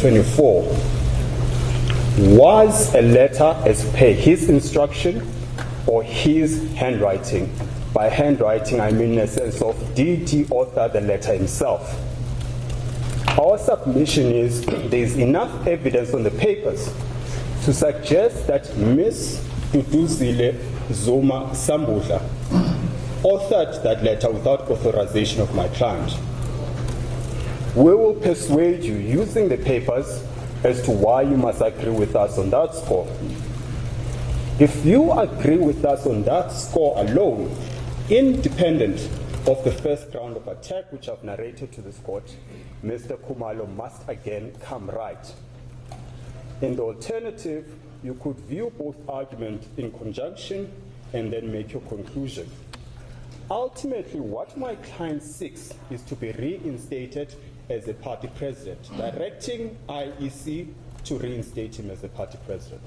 24 was a letter as per his instruction or his handwriting. By handwriting, I mean in a sense of did he author the letter himself? Our submission is there is enough evidence on the papers to suggest that Ms. Duduzile Zuma Sambudla authored that letter without authorization of my client. We will persuade you using the papers as to why you must agree with us on that score. If you agree with us on that score alone, independent of the first round of attack which I've narrated to this court, Mr. Khumalo must again come right. In the alternative, you could view both arguments in conjunction and then make your conclusion. Ultimately, what my client seeks is to be reinstated as a party president, directing IEC to reinstate him as a party president.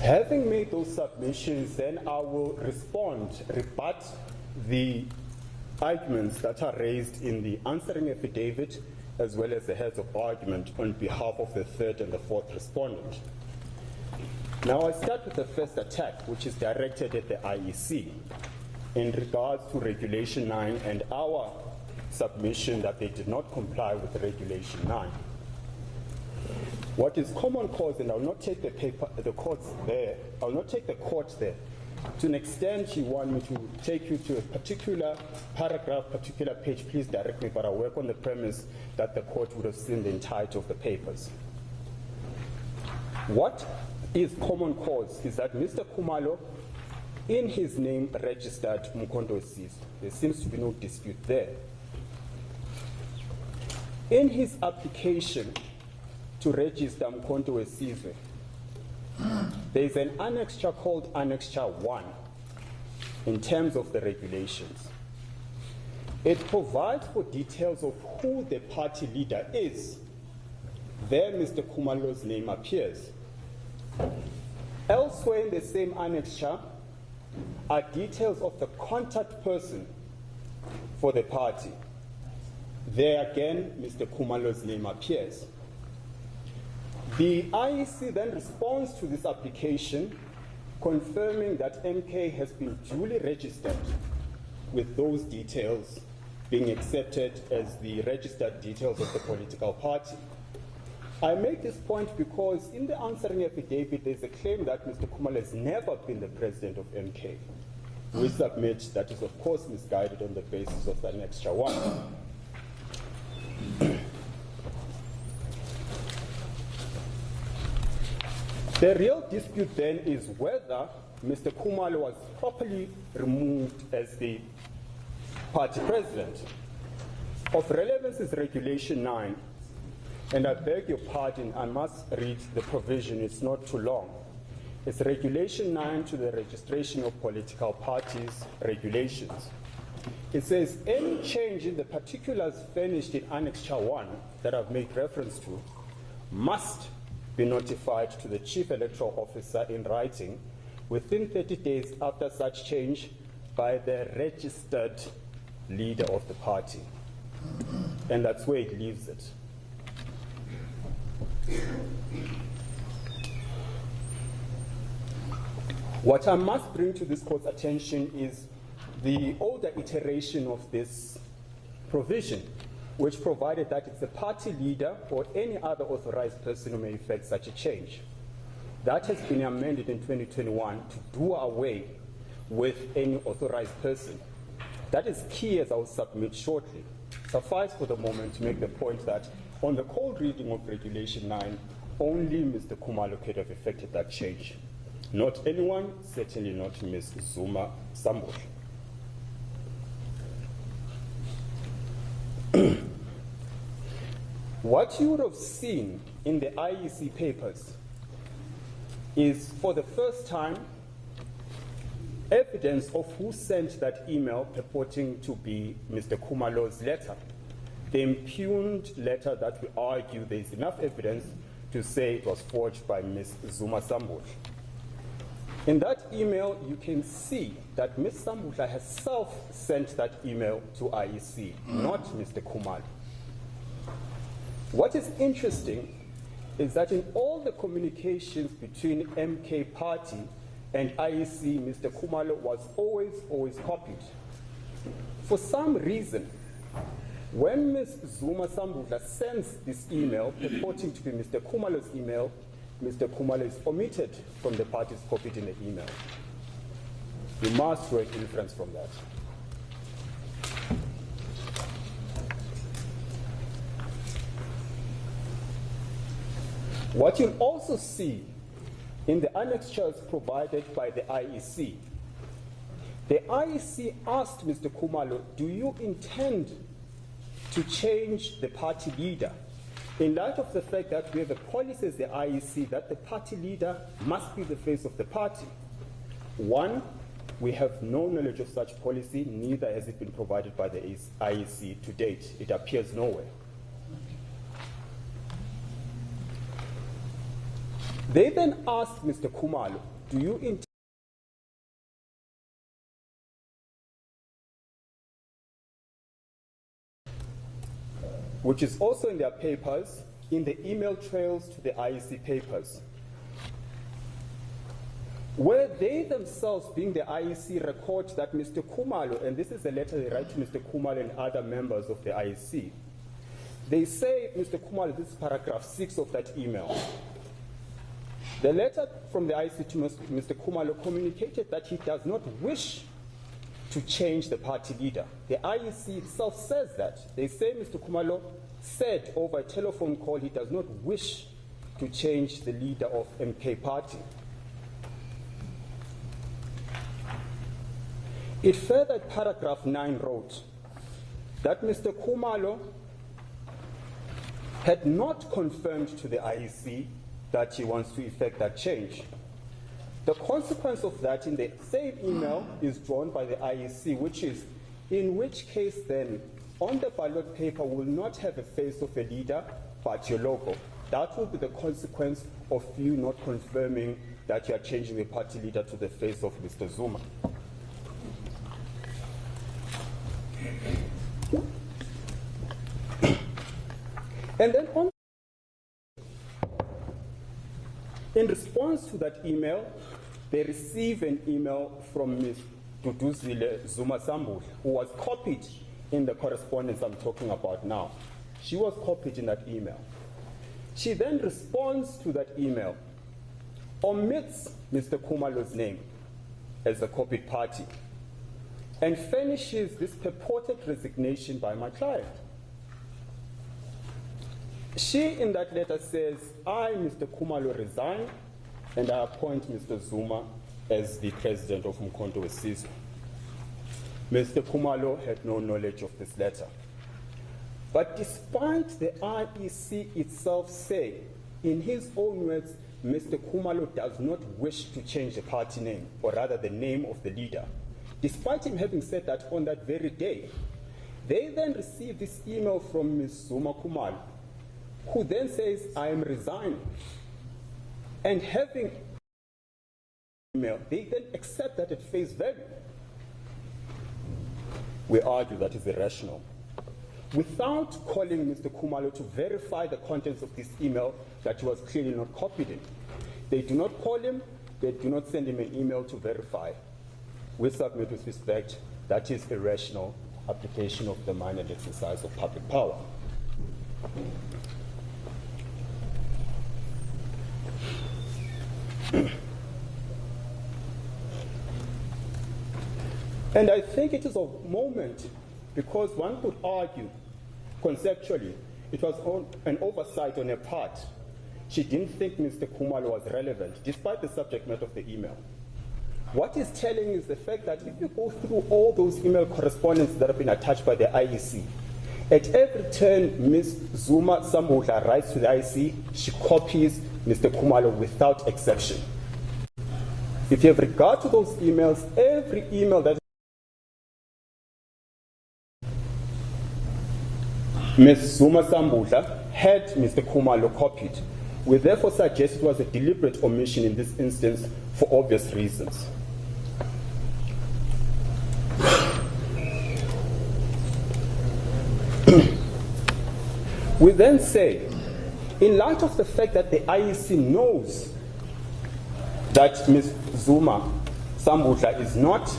Having made those submissions, then I will rebut the arguments that are raised in the answering affidavit, as well as the heads of argument on behalf of the third and the fourth respondent. Now I start with the first attack, which is directed at the IEC in regards to Regulation 9 and our submission that they did not comply with Regulation 9. What is common cause, and I'll not take the court there. To an extent you want me to take you to a particular paragraph, particular page, please direct me, but I work on the premise that the court would have seen the entirety of the papers. What is common cause is that Mr. Khumalo, in his name, registered Mkondo Sizwe. There seems to be no dispute there. In his application to register Mkondo Sizwe, there is an annexure called Annexure 1 in terms of the regulations. It provides for details of who the party leader is. There, Mr. Khumalo's name appears. Elsewhere in the same annexure are details of the contact person for the party. There again, Mr. Khumalo's name appears. The IEC then responds to this application, confirming that MK has been duly registered, with those details being accepted as the registered details of the political party. I make this point because in the answering affidavit, there's a claim that Mr. Khumalo has never been the president of MK. We submit that is, of course, misguided on the basis of Annexure 1. The real dispute then is whether Mr. Khumalo was properly removed as the party president. Of relevance is Regulation 9, and I beg your pardon, I must read the provision, it's not too long. It's Regulation 9 to the Registration of Political Parties Regulations. It says, any change in the particulars furnished in Annexure 1 that I've made reference to must be notified to the Chief Electoral Officer in writing within 30 days after such change by the registered leader of the party. And that's where it leaves it. What I must bring to this court's attention is the older iteration of this provision, which provided that it's the party leader or any other authorized person who may effect such a change. That has been amended in 2021 to do away with any authorized person. That is key, as I will submit shortly. Suffice for the moment to make the point that on the cold reading of Regulation 9, only Mr. Khumalo could have effected that change. Not anyone, certainly not Ms. Zuma Sambudla. What you would have seen in the IEC papers is, for the first time, evidence of who sent that email purporting to be Mr. Khumalo's letter. The impugned letter that we argue there is enough evidence to say it was forged by Ms. Zuma Sambudla. In that email, you can see that Ms. Sambudla herself sent that email to IEC, not Mr. Khumalo. What is interesting is that in all the communications between MK Party and IEC, Mr. Khumalo was always copied. For some reason, when Ms. Zuma Sambudla sends this email purporting to be Mr. Khumalo's email, Mr. Khumalo is omitted from the parties copied in the email. You must draw an inference from that. What you'll also see in the annexures provided by the IEC, the IEC asked Mr. Khumalo, do you intend to change the party leader? In light of the fact that we have a policy as the IEC that the party leader must be the face of the party. One, we have no knowledge of such policy, neither has it been provided by the IEC to date. It appears nowhere. They then asked Mr. Khumalo, do you intend which is also in their papers, in the email trails to the IEC papers, where they themselves, being the IEC, record that Mr. Khumalo, and this is a letter they write to Mr. Khumalo and other members of the IEC, they say, Mr. Khumalo, this is paragraph 6 of that email. The letter from the IEC to Mr. Khumalo communicated that he does not wish to change the party leader. The IEC itself says that. They say Mr. Khumalo said over a telephone call he does not wish to change the leader of MK Party. It further at paragraph 9 wrote that Mr. Khumalo had not confirmed to the IEC that he wants to effect that change. The consequence of that in the same email is drawn by the IEC, which is, in which case then, on the ballot paper will not have a face of a leader, but your logo. That will be the consequence of you not confirming that you are changing the party leader to the face of Mr. Zuma. And then in response to that email, they receive an email from Ms. Duduzile Zuma Sambudla, who was copied in the correspondence I'm talking about now. She was copied in that email. She then responds to that email, omits Mr. Khumalo's name as a copied party, and finishes this purported resignation by my client. She, in that letter, says, I, Mr. Khumalo, resign, and I appoint Mr. Zuma as the president of Umkhonto weSizwe. Mr. Khumalo had no knowledge of this letter. But despite the IEC itself saying, in his own words, Mr. Khumalo does not wish to change the party name, or rather the name of the leader, despite him having said that on that very day, they then receive this email from Ms. Zuma Khumalo, who then says, I am resigning. And having email, they then accept that at face value. We argue that is irrational. Without calling Mr. Khumalo to verify the contents of this email that he was clearly not copied in. They do not call him, they do not send him an email to verify. We submit with respect that is irrational application of the mind and exercise of public power. And I think it is a moment, because one could argue conceptually it was an oversight on her part. She didn't think Mr. Khumalo was relevant, despite the subject matter of the email. What is telling is the fact that if you go through all those email correspondences that have been attached by the IEC, at every turn Ms. Zuma Sambudla writes to the IEC, she copies Mr. Khumalo without exception. If you have regard to those emails, every email that Ms. Zuma Sambudla had Mr. Khumalo copied. We therefore suggest it was a deliberate omission in this instance for obvious reasons. We then say, in light of the fact that the IEC knows that Ms. Zuma Sambudla is not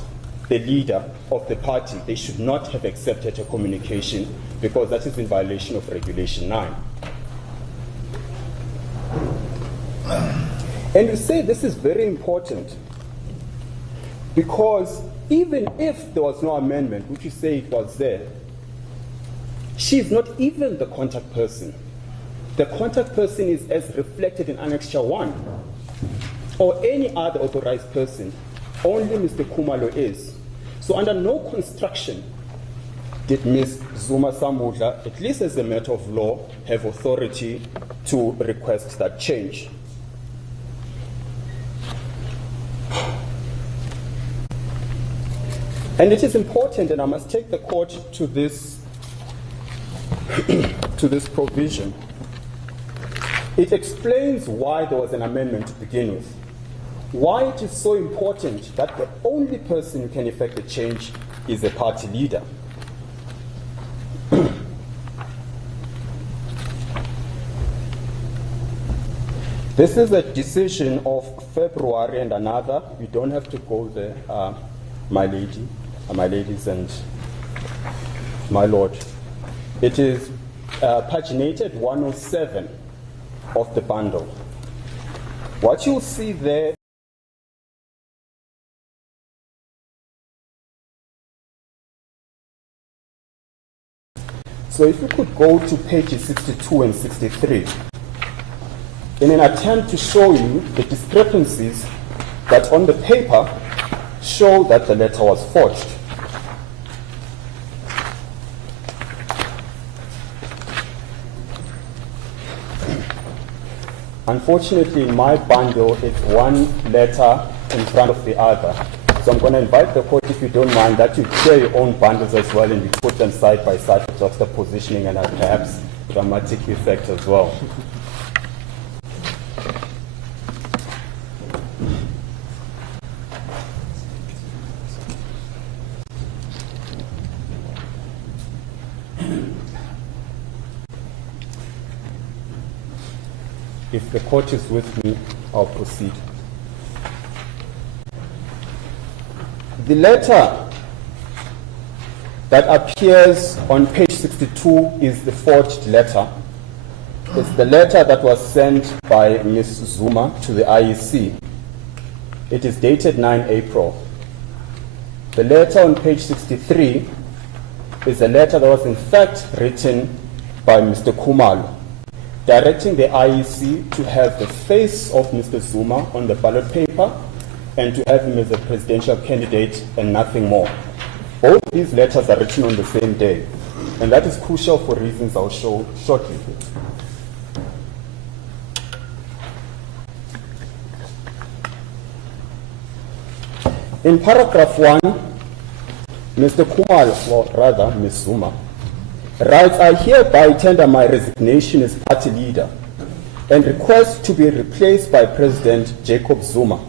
the leader of the party, they should not have accepted her communication because that is in violation of Regulation 9. And we say this is very important because even if there was no amendment, which you say it was there, she is not even the contact person. The contact person is as reflected in Annexure 1, or any other authorized person. Only Mr. Khumalo is. So under no construction did Ms. Zuma Sambudla, at least as a matter of law, have authority to request that change. And it is important, and I must take the court to this to this provision. It explains why there was an amendment to begin with. Why it is so important that the only person who can effect the change is a party leader. This is a decision of February and another. You don't have to go there, my ladies and my lord. It is paginated 107 of the bundle. What you'll see there so if you could go to pages 62 and 63 in an attempt to show you the discrepancies that on the paper show that the letter was forged. Unfortunately, in my bundle, it's one letter in front of the other. So I'm going to invite the court, if you don't mind, that you share your own bundles as well and you put them side by side for juxtapositioning and perhaps dramatic effect as well. If the court is with me, I'll proceed. The letter that appears on page 62 is the forged letter. It's the letter that was sent by Ms. Zuma to the IEC. It is dated 9 April. The letter on page 63 is a letter that was in fact written by Mr. Khumalo, directing the IEC to have the face of Mr. Zuma on the ballot paper and to have him as a presidential candidate and nothing more. Both these letters are written on the same day, and that is crucial for reasons I'll show shortly. In paragraph 1, Mr. Khumalo, or rather Ms. Zuma, writes, I hereby tender my resignation as party leader and request to be replaced by President Jacob Zuma.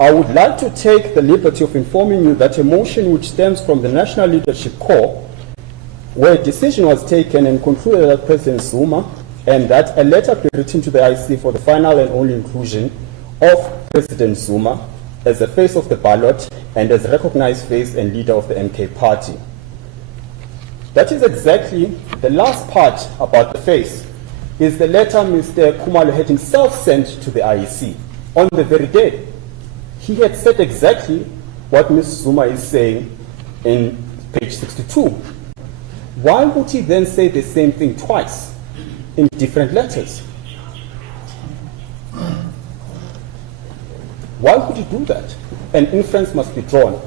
I would like to take the liberty of informing you that a motion which stems from the National Leadership Corps, where a decision was taken and concluded that President Zuma, and that a letter be written to the IEC for the final and only inclusion of President Zuma as the face of the ballot and as recognized face and leader of the MK party. That is exactly the last part about the face, is the letter Mr. Khumalo had himself sent to the IEC on the very day. He had said exactly what Ms. Zuma is saying in page 62. Why would he then say the same thing twice in different letters? Why would he do that? An inference must be drawn.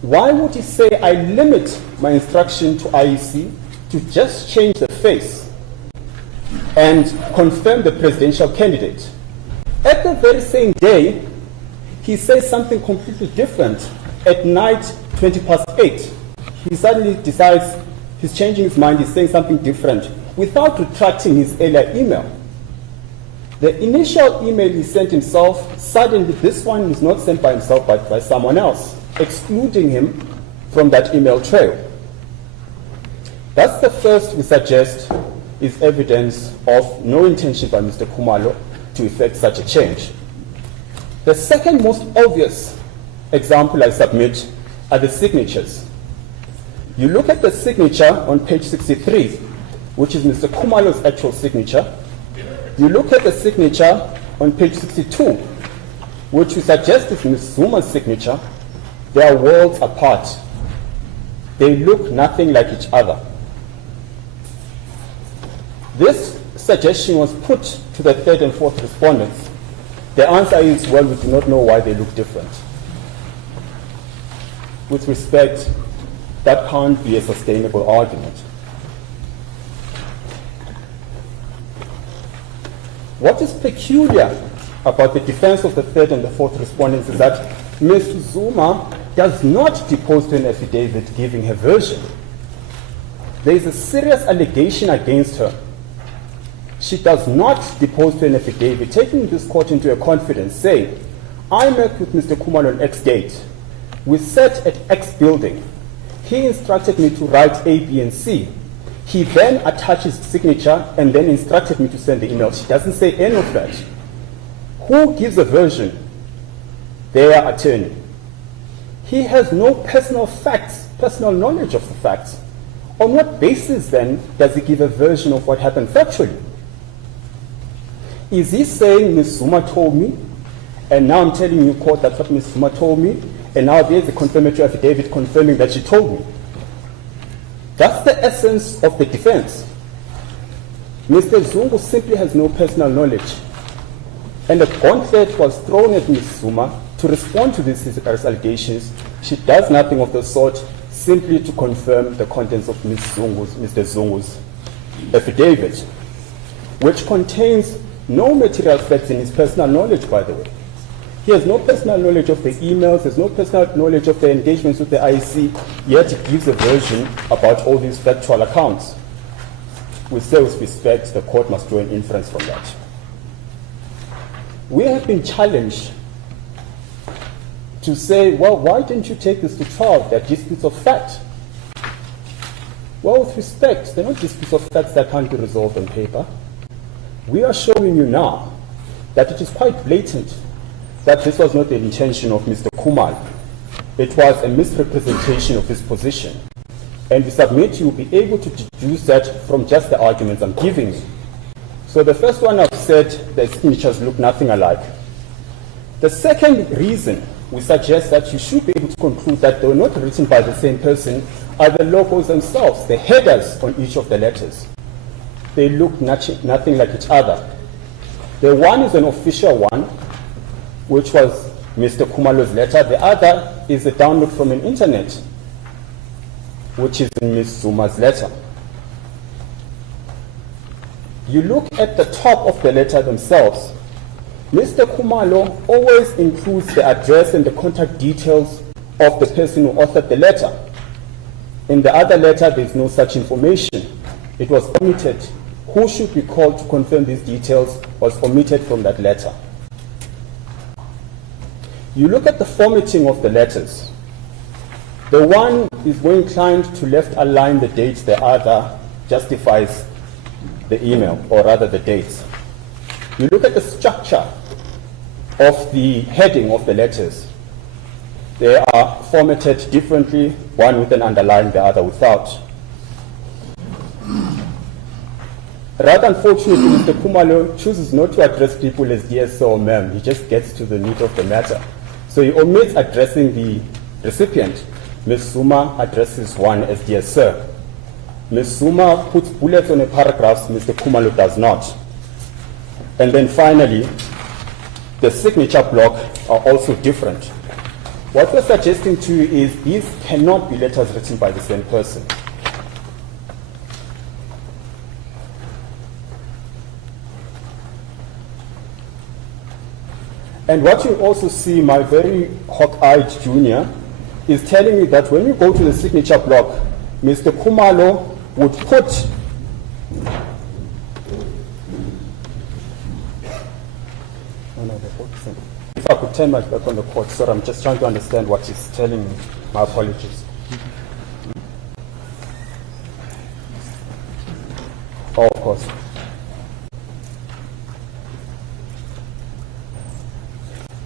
Why would he say, I limit my instruction to IEC to just change the face and confirm the presidential candidate? At the very same day, he says something completely different. At night, 8:20, he suddenly decides he's changing his mind, he's saying something different without retracting his earlier email. The initial email he sent himself, suddenly this one is not sent by himself but by someone else, excluding him from that email trail. That's the first we suggest is evidence of no intention by Mr. Khumalo to effect such a change. The second most obvious example I submit are the signatures. You look at the signature on page 63, which is Mr. Khumalo's actual signature. You look at the signature on page 62, which we suggest is Ms. Zuma's signature. They are worlds apart. They look nothing like each other. This suggestion was put to the third and fourth respondents. The answer is, well, we do not know why they look different. With respect, that can't be a sustainable argument. What is peculiar about the defense of the third and the fourth respondents is that Ms. Zuma does not depose to an affidavit giving her version. There is a serious allegation against her. She does not depose to an affidavit, taking this court into her confidence, saying, I met with Mr. Khumalo on X date. We sat at X building. He instructed me to write A, B, and C. He then attached his signature and then instructed me to send the email. She doesn't say any of that. Who gives a version? Their attorney. He has no personal facts, personal knowledge of the facts. On what basis then does he give a version of what happened factually? Is he saying Ms. Zuma told me, and now I'm telling you, court, that's what Ms. Zuma told me, and now there's a confirmatory affidavit confirming that she told me? That's the essence of the defense. Mr. Zungu simply has no personal knowledge. And a gauntlet was thrown at Ms. Zuma to respond to these allegations. She does nothing of the sort, simply to confirm the contents of Mr. Zungu's affidavit, which contains no material facts in his personal knowledge, by the way. He has no personal knowledge of the emails, there's no personal knowledge of the engagements with the IEC, yet he gives a version about all these factual accounts. With self-respect, the court must draw an inference from that. We have been challenged to say, well, why didn't you take this to trial? They're disputes of fact. Well, with respect, they're not disputes of facts that can't be resolved on paper. We are showing you now that it is quite blatant that this was not the intention of Mr. Khumalo. It was a misrepresentation of his position. And we submit you will be able to deduce that from just the arguments I'm giving you. So the first one I've said, the signatures look nothing alike. The second reason we suggest that you should be able to conclude that they were not written by the same person are the logos themselves, the headers on each of the letters. They look nothing like each other. The one is an official one, which was Mr. Khumalo's letter. The other is a download from an internet, which is in Ms. Zuma's letter. You look at the top of the letter themselves. Mr. Khumalo always includes the address and the contact details of the person who authored the letter. In the other letter, there's no such information. It was omitted. Who should be called to confirm these details was omitted from that letter. You look at the formatting of the letters. The one is more inclined to left align the dates, the other justifies the email, or rather the dates. You look at the structure of the heading of the letters. They are formatted differently, one with an underline, the other without. Rather unfortunately, Mr. Khumalo chooses not to address people as dear sir or ma'am. He just gets to the meat of the matter. So he omits addressing the recipient. Ms. Zuma addresses one as dear sir. Ms. Zuma puts bullets on her paragraphs, Mr. Khumalo does not. And then finally, the signature block are also different. What we're suggesting to you is these cannot be letters written by the same person. And what you also see, my very hawk-eyed junior is telling me that when you go to the signature block, Mr. Khumalo would put If I could turn my back on the court, sir, I'm just trying to understand what he's telling me. My apologies. Oh, of course.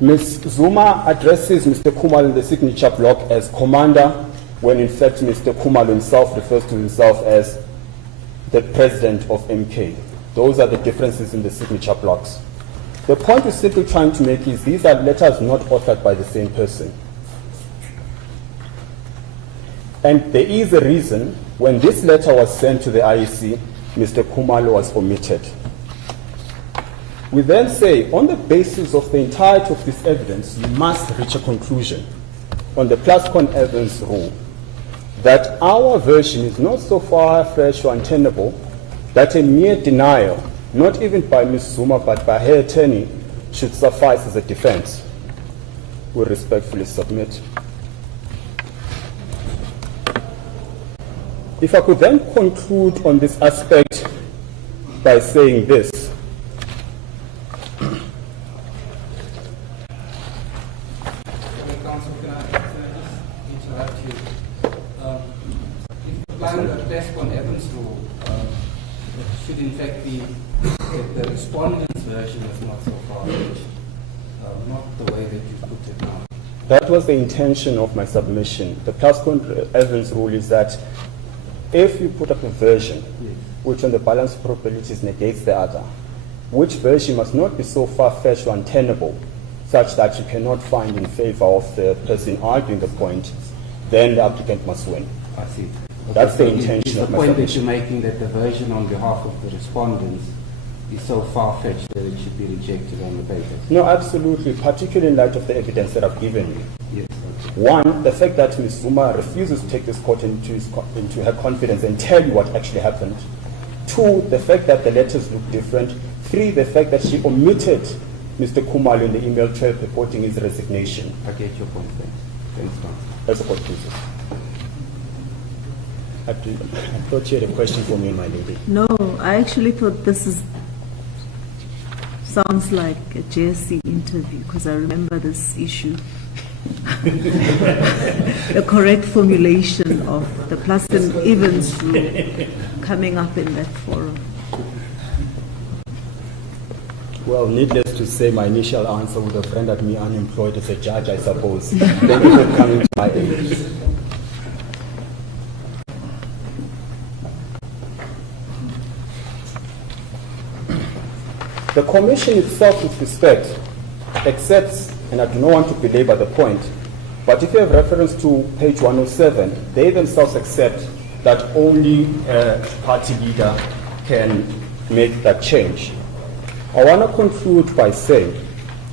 Ms. Zuma addresses Mr. Khumalo in the signature block as commander, when in fact Mr. Khumalo himself refers to himself as the president of MK. Those are the differences in the signature blocks. The point we're simply trying to make is these are letters not authored by the same person. And there is a reason when this letter was sent to the IEC, Mr. Khumalo was omitted. We then say, on the basis of the entirety of this evidence, you must reach a conclusion on the Plascon-Evans rule that our version is not so far-fetched or untenable that a mere denial, not even by Ms. Zuma but by her attorney, should suffice as a defense. We respectfully submit. If I could then conclude on this aspect by saying this. Counsel, can I just interrupt you? If applying the Plascon-Evans rule, it should in fact be that the respondent's version is not so far-fetched, not the way that you put it now. That was the intention of my submission. The Plascon-Evans rule is that if you put up a version, which on the balance of probabilities negates the other, which version must not be so far-fetched or untenable, such that you cannot find in favor of the person arguing the point, then the applicant must win. I see. That's the intention of my point that submission. you're making, that the version on behalf of the respondents is so far-fetched that it should be rejected on the basis? No, absolutely, particularly in light of the evidence that I've given you. Yes. Okay. One, the fact that Ms. Zuma refuses to take this court into her confidence and tell you what actually happened. Two, the fact that the letters look different. Three, the fact that she omitted Mr. Khumalo in the email trail purporting his resignation. I get your point. Thanks, Counsel. As a court pleases. I thought you had a question for me, my lady. No, I actually thought this sounds like a JSC interview because I remember this issue. The correct formulation of the Plascon-Evans rule coming up in that forum. Well, needless to say, my initial answer would have rendered me unemployed as a judge, I suppose. Thank you for coming to my aid. The Commission itself, with respect, accepts, and I do not want to belabor the point, but if you have reference to page 107, they themselves accept that only a party leader can make that change. I want to conclude by saying,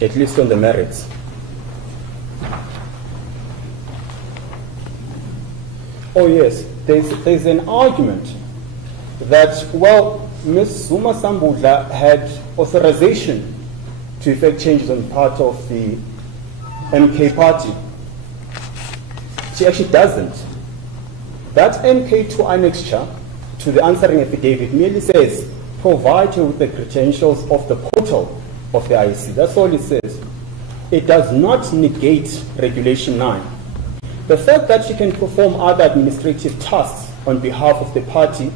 at least on the merits, oh yes, there's an argument that, well, Ms. Zuma Sambudla had authorization to effect changes on part of the MK party. She actually doesn't. That MK2 annexure to the answering affidavit merely says, provide her with the credentials of the portal of the IEC. That's all it says. It does not negate Regulation 9. The fact that she can perform other administrative tasks on behalf of the party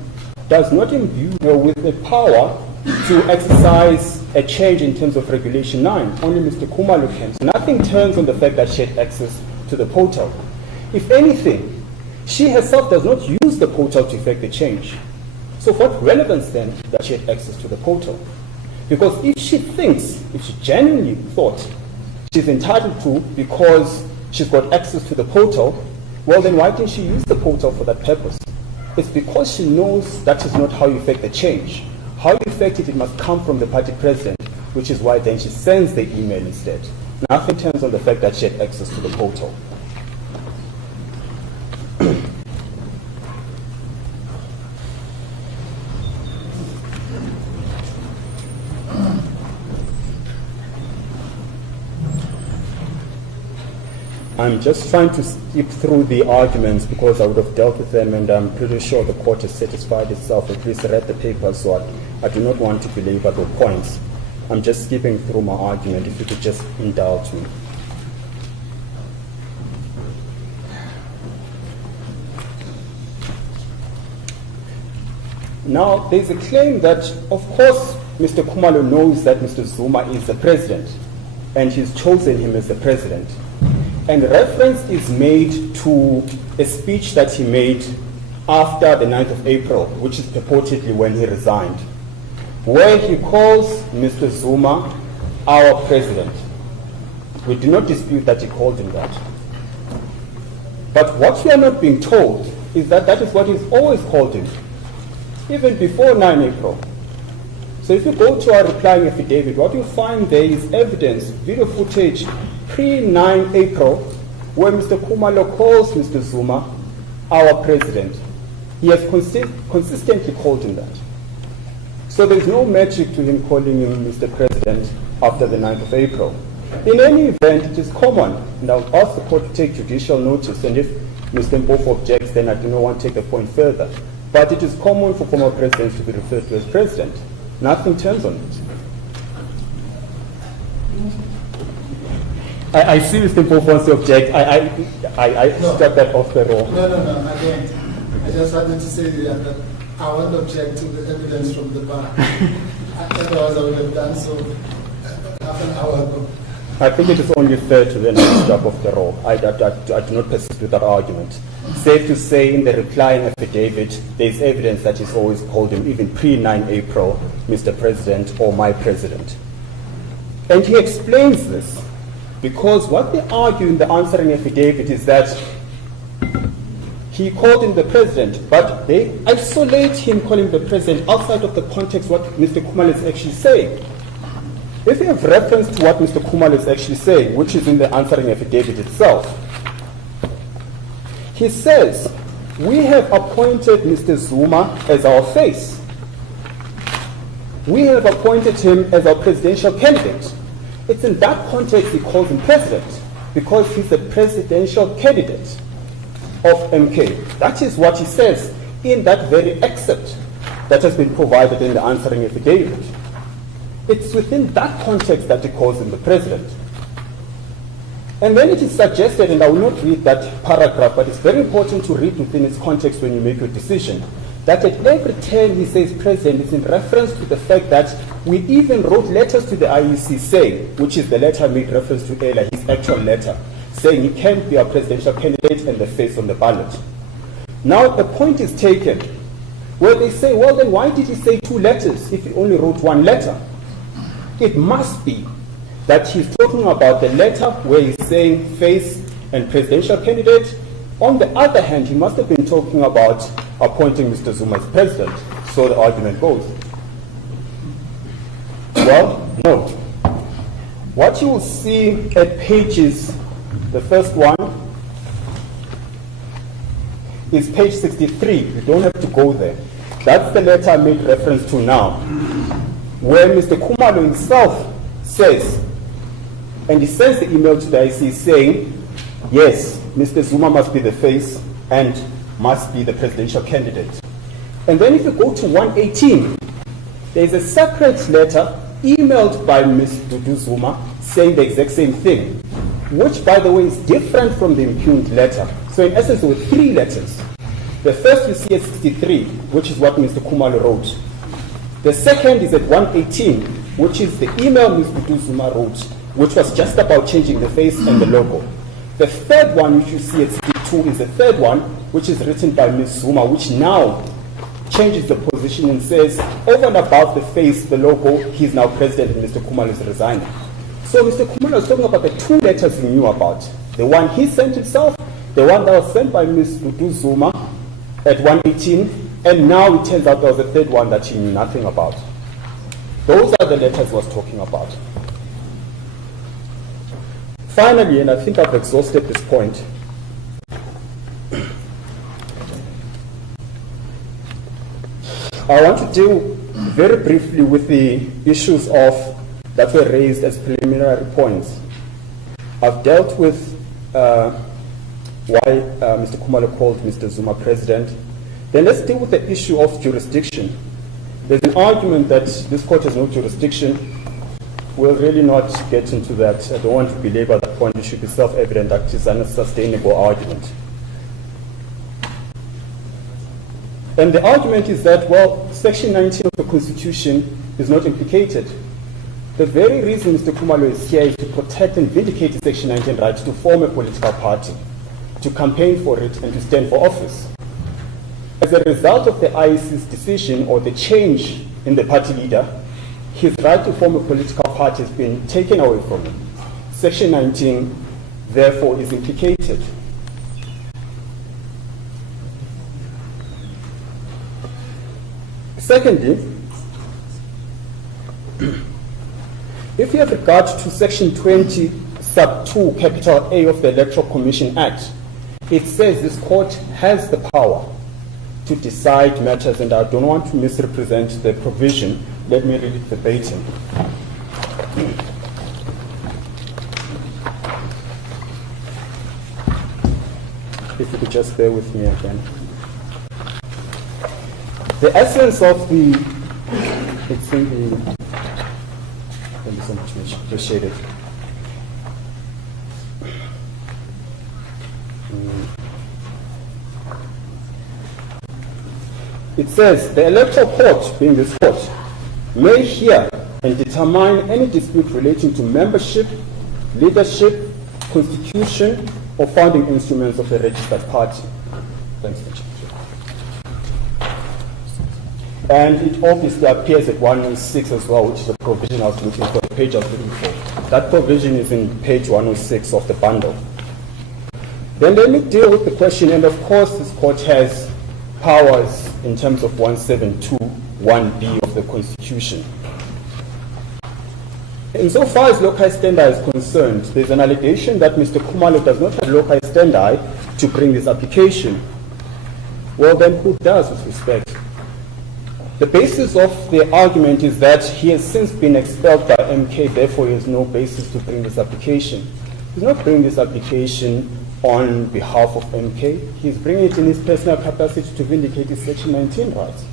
does not imbue her with the power to exercise a change in terms of Regulation 9. Only Mr. Khumalo can. So nothing turns on the fact that she had access to the portal. If anything, she herself does not use the portal to effect the change. So what relevance then that she had access to the portal? Because if she genuinely thought she's entitled to because she's got access to the portal, well then why didn't she use the portal for that purpose? It's because she knows that is not how you effect the change. How you effect it must come from the party president, which is why then she sends the email instead. Nothing turns on the fact that she had access to the portal. I'm just trying to skip through the arguments because I would have dealt with them, and I'm pretty sure the court has satisfied itself, at least read the paper, so I do not want to belabor the points. I'm just skipping through my argument, if you could just indulge me. Now, there's a claim that, of course, Mr. Khumalo knows that Mr. Zuma is the president, and he's chosen him as the president. And reference is made to a speech that he made after the 9th of April, which is purportedly when he resigned, where he calls Mr. Zuma our president. We do not dispute that he called him that. But what we are not being told is that that is what he's always called him, even before 9 April. So if you go to our replying affidavit, what you find there is evidence, video footage, pre-9 April, where Mr. Khumalo calls Mr. Zuma our president. He has consistently called him that. So there's no magic to him calling him Mr. President after the 9th of April. In any event, it is common, and I'll ask the court to take judicial notice, and if Mr. Mpofu objects, then I do not want to take the point further. But it is common for former presidents to be referred to as president. Nothing turns on it. I see Mr. Mpofu wants to object. I struck that off the roll. No, I don't. I just wanted to say that I won't object to the evidence from the bar. Otherwise, I would have done so half an hour ago. I think it is only fair to then struck off the roll. I do not persist with that argument. Safe to say, in the replying affidavit, there is evidence that he's always called him, even pre-9 April, Mr. President or my president. And he explains this because what they argue in the answering affidavit is that he called him the president, but they isolate him calling him the president outside of the context what Mr. Khumalo is actually saying. If you have reference to what Mr. Khumalo is actually saying, which is in the answering affidavit itself, he says, we have appointed Mr. Zuma as our face. We have appointed him as our presidential candidate. It's in that context he calls him president, because he's a presidential candidate of MK. That is what he says in that very excerpt that has been provided in the answering affidavit. It's within that context that he calls him the president. And then it is suggested, and I will not read that paragraph, but it's very important to read within its context when you make your decision, that at every turn he says president, it's in reference to the fact that we even wrote letters to the IEC saying, which is the letter I made reference to earlier, his actual letter, saying he can't be our presidential candidate and the face on the ballot. Now the point is taken where they say, well then why did he say 2 letters if he only wrote 1 letter? It must be that he's talking about the letter where he's saying face and presidential candidate. On the other hand, he must have been talking about appointing Mr. Zuma as president. So the argument goes. Well, no. What you will see at pages, the first one is page 63. You don't have to go there. That's the letter I made reference to now, where Mr. Khumalo himself says, and he sends the email to the IC saying, yes, Mr. Zuma must be the face and must be the presidential candidate. And then if you go to 118, there's a separate letter emailed by Ms. Dudu Zuma saying the exact same thing, which, by the way, is different from the impugned letter. So in essence, there were 3 letters. The first you see at 63, which is what Mr. Khumalo wrote. The second is at 118, which is the email Ms. Dudu Zuma wrote, which was just about changing the face and the logo. The third one, which you see at 62, is the third one, which is written by Ms. Zuma, which now changes the position and says, over and above the face, the logo, he's now president and Mr. Khumalo is resigning. So Mr. Khumalo is talking about the 2 letters he knew about. The one he sent himself, the one that was sent by Ms. Dudu Zuma at 118, and now it turns out there was a third one that he knew nothing about. Those are the letters he was talking about. Finally, and I think I've exhausted this point, I want to deal very briefly with the issues that were raised as preliminary points. I've dealt with why Mr. Khumalo called Mr. Zuma president. Then let's deal with the issue of jurisdiction. There's an argument that this court has no jurisdiction we'll really not get into that. I don't want to belabor that point. It should be self-evident that it's an unsustainable argument. And the argument is that, well, Section 19 of the Constitution is not implicated. The very reason Mr. Khumalo is here is to protect and vindicate his Section 19 rights to form a political party, to campaign for it, and to stand for office. As a result of the IEC's decision or the change in the party leader, his right to form a political party has been taken away from him. Section 19, therefore, is implicated. Secondly, if you have regard to Section 20, sub 2, capital A of the Electoral Commission Act, it says this court has the power to decide matters, and I don't want to misrepresent the provision. Let me read it verbatim. If you could just bear with me again. The essence of the, it's in the, thank you so much, Mitch, appreciate it. It says, the electoral court, being this court, may hear and determine any dispute relating to membership, leadership, constitution, or founding instruments of a registered party. Thanks, Mitch. And it obviously appears at 106 as well, which is a provision I was looking for, the page I was looking for. That provision is in page 106 of the bundle. Then let me deal with the question, and of course this court has powers in terms of 172(1)(b) of the Constitution. Insofar as loci standi is concerned, there's an allegation that Mr. Khumalo does not have loci standi to bring this application. Well, then who does with respect? The basis of the argument is that he has since been expelled by MK, therefore he has no basis to bring this application. He's not bringing this application on behalf of MK. He's bringing it in his personal capacity to vindicate his Section 19 rights.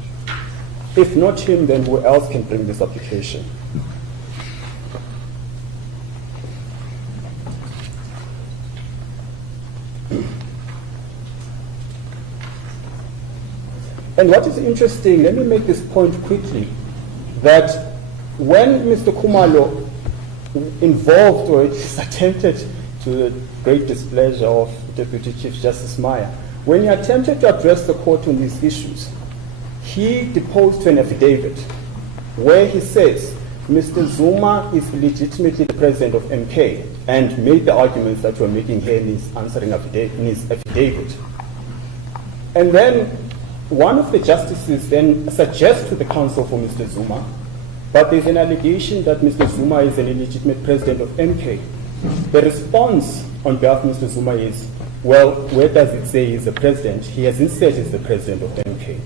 If not him, then who else can bring this application? And what is interesting, let me make this point quickly, that when Mr. Khumalo involved, or it is attempted to the great displeasure of Deputy Chief Justice Meyer, when he attempted to address the court on these issues, he deposed to an affidavit where he says Mr. Zuma is legitimately the president of MK, and made the arguments that we're making here in his answering affidavit, in his affidavit. And then one of the justices then suggests to the counsel for Mr. Zuma, but there's an allegation that Mr. Zuma is an illegitimate president of MK. The response on behalf of Mr. Zuma is, well, where does it say he's the president? He hasn't said he's the president of MK.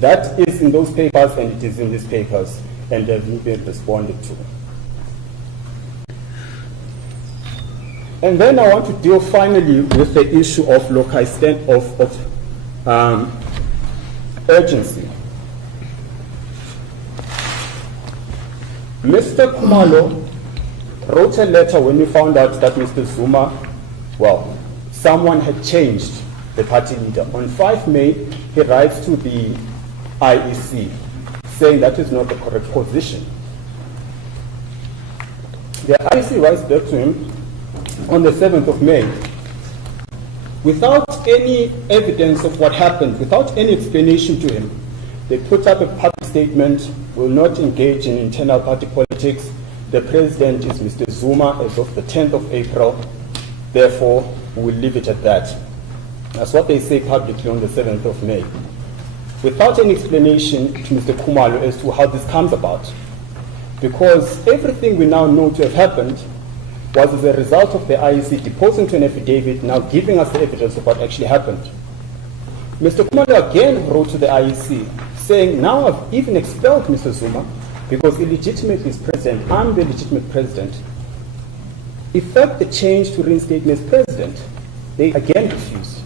That is in those papers, and it is in these papers, and they have been responded to. And then I want to deal finally with the issue of loci standi, of urgency. Mr. Khumalo wrote a letter when we found out that Mr. Zuma, well, someone had changed the party leader. On 5 May, he writes to the IEC saying that is not the correct position. The IEC writes back to him on the 7th of May. Without any evidence of what happened, without any explanation to him, they put up a public statement, will not engage in internal party politics. The president is Mr. Zuma as of the 10th of April. Therefore, we will leave it at that. That's what they say publicly on the 7th of May. Without any explanation to Mr. Khumalo as to how this comes about. Because everything we now know to have happened was as a result of the IEC deposing to an affidavit, now giving us the evidence of what actually happened. Mr. Khumalo again wrote to the IEC saying, now I've even expelled Mr. Zuma because illegitimately is president. I'm the legitimate president. Effect the change to reinstate me as president. They again refuse.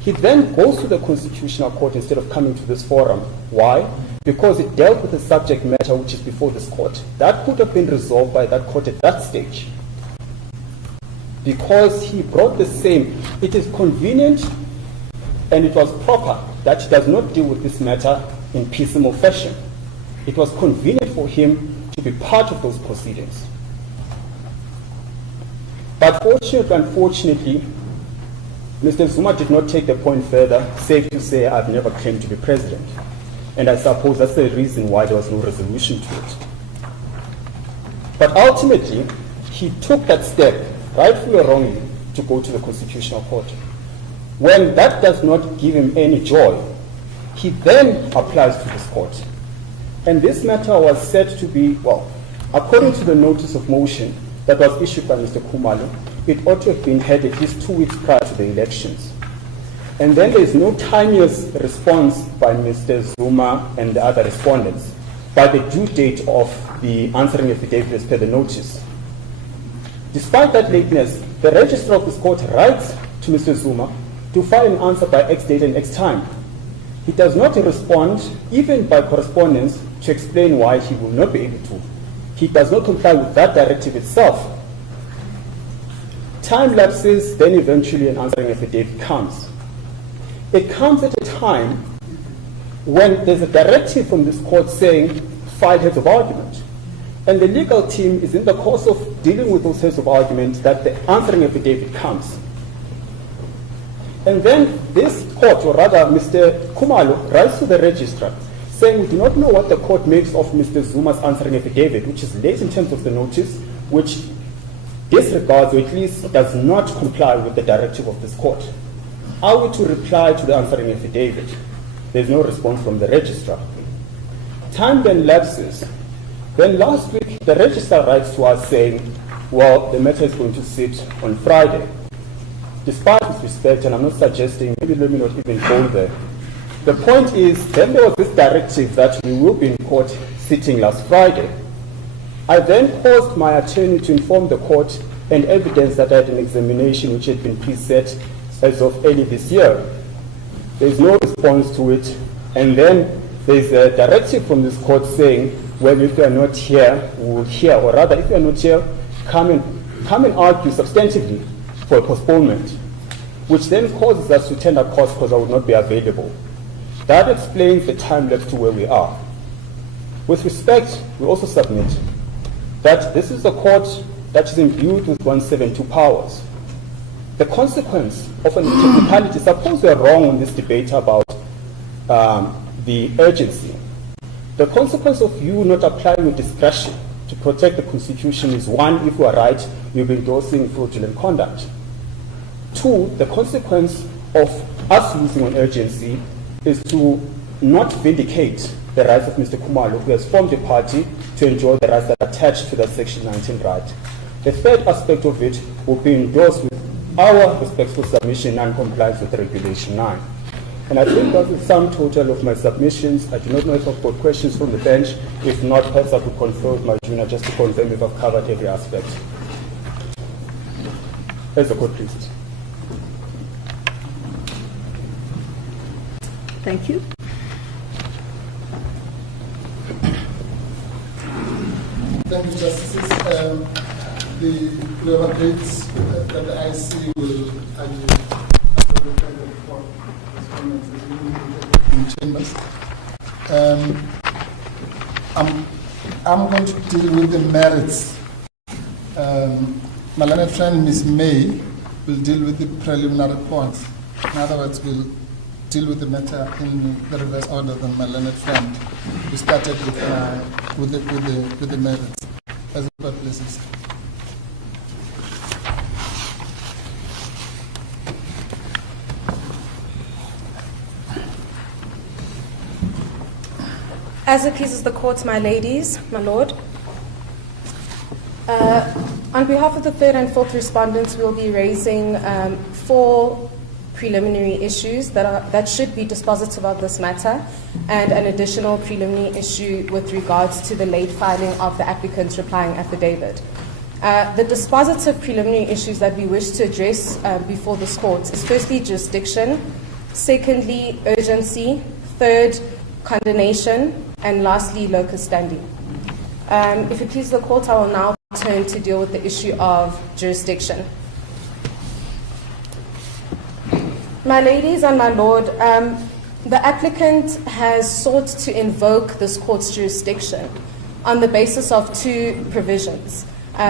He then goes to the Constitutional Court instead of coming to this forum. Why? because it dealt with the subject matter which is before this court. That could have been resolved by that court at that stage. Because he brought the same, it is convenient and it was proper that he does not deal with this matter in piecemeal fashion. It was convenient for him to be part of those proceedings. But fortunately, unfortunately, Mr. Zuma did not take the point further, safe to say I've never claimed to be president. And I suppose that's the reason why there was no resolution to it. But ultimately, he took that step, rightfully or wrongly, to go to the Constitutional Court. When that does not give him any joy, he then applies to this court. And this matter was said to be, well, according to the notice of motion that was issued by Mr. Khumalo, it ought to have been heard at least 2 weeks prior to the elections. And then there is no timeous response by Mr. Zuma and the other respondents by the due date of the answering affidavit as per the notice. Despite that lateness, the registrar of this court writes to Mr. Zuma to file an answer by X date and X time. He does not respond, even by correspondence, to explain why he will not be able to. He does not comply with that directive itself. Time lapses, then eventually an answering affidavit comes. It comes at a time when there's a directive from this court saying, file heads of argument. And the legal team is in the course of dealing with those heads of argument that the answering affidavit comes. And then this court, or rather Mr. Khumalo, writes to the registrar saying we do not know what the court makes of Mr. Zuma's answering affidavit, which is late in terms of the notice, which disregards or at least does not comply with the directive of this court. Are we to reply to the answering affidavit? There's no response from the registrar. Time then lapses. Then last week, the registrar writes to us saying, well, the matter is going to sit on Friday. Despite his respect, and I'm not suggesting, maybe let me not even go there. The point is, then there was this directive that we will be in court sitting last Friday. I then caused my attorney to inform the court and evidence that I had an examination which had been preset as of early this year. There's no response to it. And then there's a directive from this court saying, well, if you are not here, we will hear. Or rather, if you are not here, come and argue substantively for a postponement, which then causes us to tender costs because I would not be available. That explains the time left to where we are. With respect, we also submit that this is a court that is imbued with 172 powers. The consequence of a technicality, suppose we are wrong on this debate about the urgency. The consequence of you not applying your discretion to protect the Constitution is, one, if we are right, you'll be endorsing fraudulent conduct. Two, the consequence of us losing on urgency is to not vindicate the rights of Mr. Khumalo, who has formed a party to enjoy the rights that are attached to that Section 19 right. The third aspect of it will be endorsed with our respectful submission and non-compliance with Regulation 9. And I think that's the sum total of my submissions. I do not know if I've got questions from the bench. If not, perhaps I could confer with my junior just to confirm if I've covered every aspect. As the court pleases. Thank you. Thank you, Justices. We have agreed that the IC will argue after the final report in chambers. I'm going to deal with the merits. My learned friend, Ms. May, will deal with the preliminary points. In other words, we'll deal with the matter in the reverse order than my learned friend, who started with the merits. As the court pleases. As it pleases the court, my ladies, my lord, on behalf of the third and fourth respondents, we'll be raising 4 preliminary issues that should be dispositive of this matter, and an additional preliminary issue with regards to the late filing of the applicant's replying affidavit. The dispositive preliminary issues that we wish to address before this court is firstly jurisdiction, secondly urgency, third condemnation, and lastly, locus standi. If it pleases the court, I will now turn to deal with the issue of jurisdiction. My ladies and my lord, the applicant has sought to invoke this court's jurisdiction on the basis of two provisions,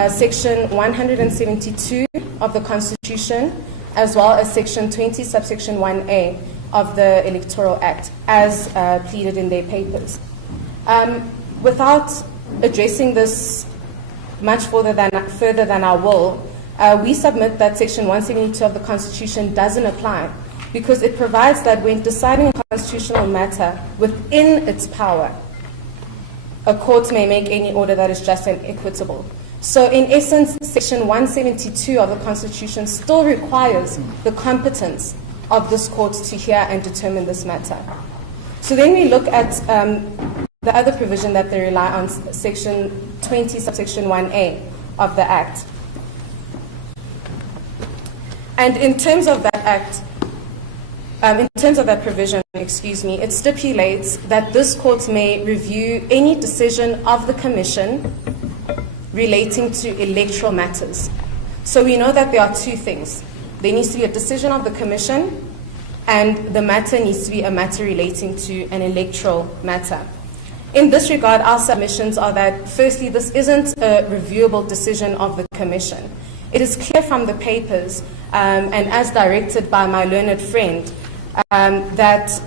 Section 172 of the Constitution, as well as Section 20, subsection 1A of the Electoral Act, as pleaded in their papers. Without addressing this much further than our will, we submit that Section 172 of the Constitution doesn't apply, because it provides that when deciding a constitutional matter within its power, a court may make any order that is just and equitable. So in essence, Section 172 of the Constitution still requires the competence of this court to hear and determine this matter. So then we look at the other provision that they rely on, Section 20, subsection 1A of the Act. And in terms of that Act, in terms of that provision, it stipulates that this court may review any decision of the Commission relating to electoral matters. So we know that there are two things. There needs to be a decision of the Commission, and the matter needs to be a matter relating to an electoral matter. In this regard, our submissions are that, firstly, this isn't a reviewable decision of the Commission. It is clear from the papers, and as directed by my learned friend, that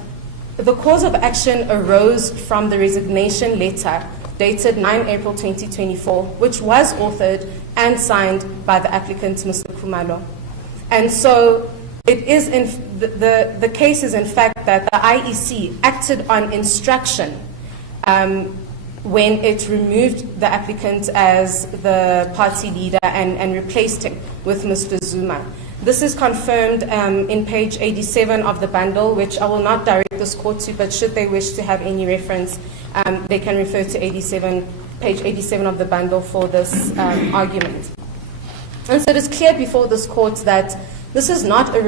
the cause of action arose from the resignation letter dated 9 April 2024, which was authored and signed by the applicant, Mr. Khumalo. And so it is the case is in fact that the IEC acted on instruction when it removed the applicant as the party leader and replaced him with Mr. Zuma. This is confirmed in page 87 of the bundle, which I will not direct this court to, but should they wish to have any reference, they can refer to page 87 of the bundle for this argument. And so it is clear before this court that this is not a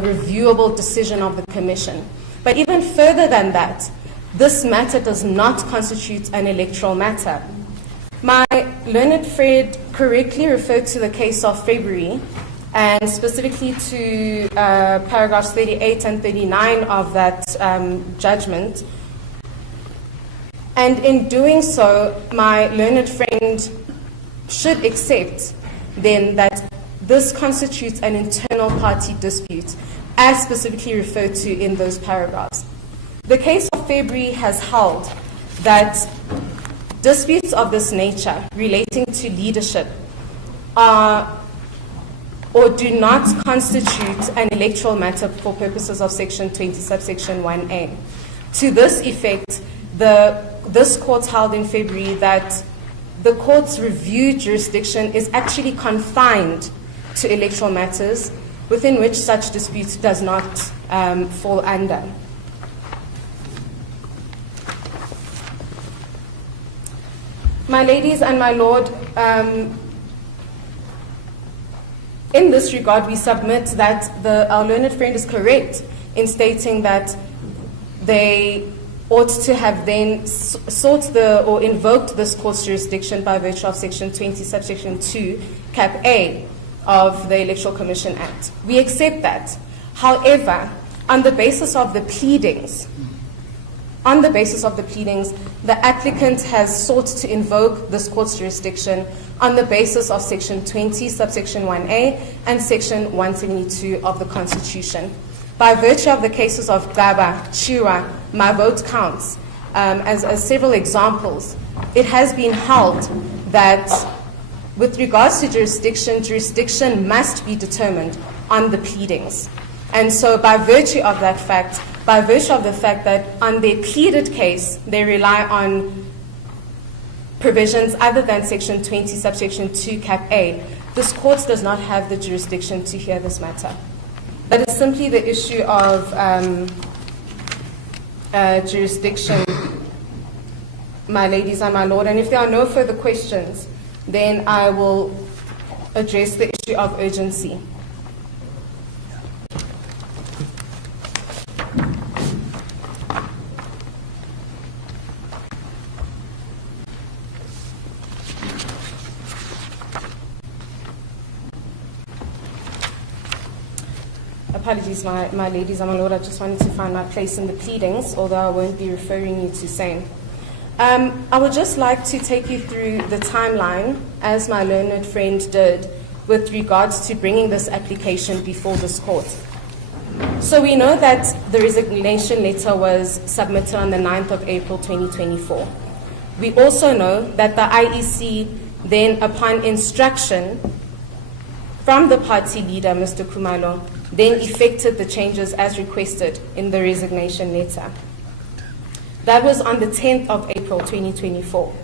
reviewable decision of the Commission. But even further than that, this matter does not constitute an electoral matter. My learned friend correctly referred to the case of February, and specifically to paragraphs 38 and 39 of that judgment. And in doing so, my learned friend should accept then that this constitutes an internal party dispute, as specifically referred to in those paragraphs. The case of February has held that disputes of this nature relating to leadership are or do not constitute an electoral matter for purposes of Section 20, subsection 1A. To this effect, this court held in February that the court's review jurisdiction is actually confined to electoral matters within which such dispute does not fall under. My ladies and my lord, in this regard, we submit that our learned friend is correct in stating that they ought to have then sought or invoked this court's jurisdiction by virtue of Section 20, subsection 2, cap A of the Electoral Commission Act. We accept that. However, on the basis of the pleadings, the applicant has sought to invoke this court's jurisdiction on the basis of Section 20, subsection 1A, and Section 172 of the Constitution. By virtue of the cases of Gaba, Chira, My Vote Counts, as several examples, it has been held that with regards to jurisdiction must be determined on the pleadings. And so by virtue of that fact, by virtue of the fact that on their pleaded case, they rely on provisions other than Section 20, subsection 2, cap A, this court does not have the jurisdiction to hear this matter. That is simply the issue of jurisdiction, my ladies and my lord. And if there are no further questions, then I will address the issue of urgency. Apologies, my ladies and my lord, I just wanted to find my place in the pleadings, although I won't be referring you to same. I would just like to take you through the timeline, as my learned friend did, with regards to bringing this application before this court. So we know that the resignation letter was submitted on the 9th of April 2024. We also know that the IEC then, upon instruction from the party leader, Mr. Khumalo, then effected the changes as requested in the resignation letter. That was on the 10th of April 2024.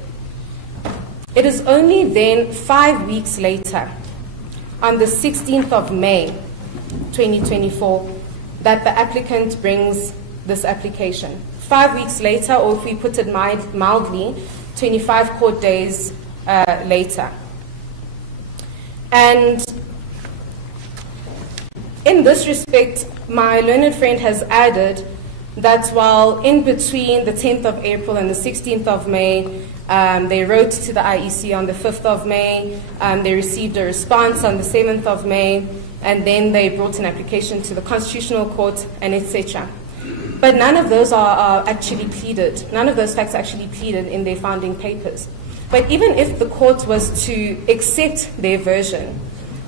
It is only then 5 weeks later, on the 16th of May 2024, that the applicant brings this application. 5 weeks later, or if we put it mildly, 25 court days later. And in this respect, my learned friend has added that while in between the 10th of April and the 16th of May, they wrote to the IEC on the 5th of May, they received a response on the 7th of May, and then they brought an application to the Constitutional Court, and etc. But none of those are actually pleaded. None of those facts are actually pleaded in their founding papers. But even if the court was to accept their version,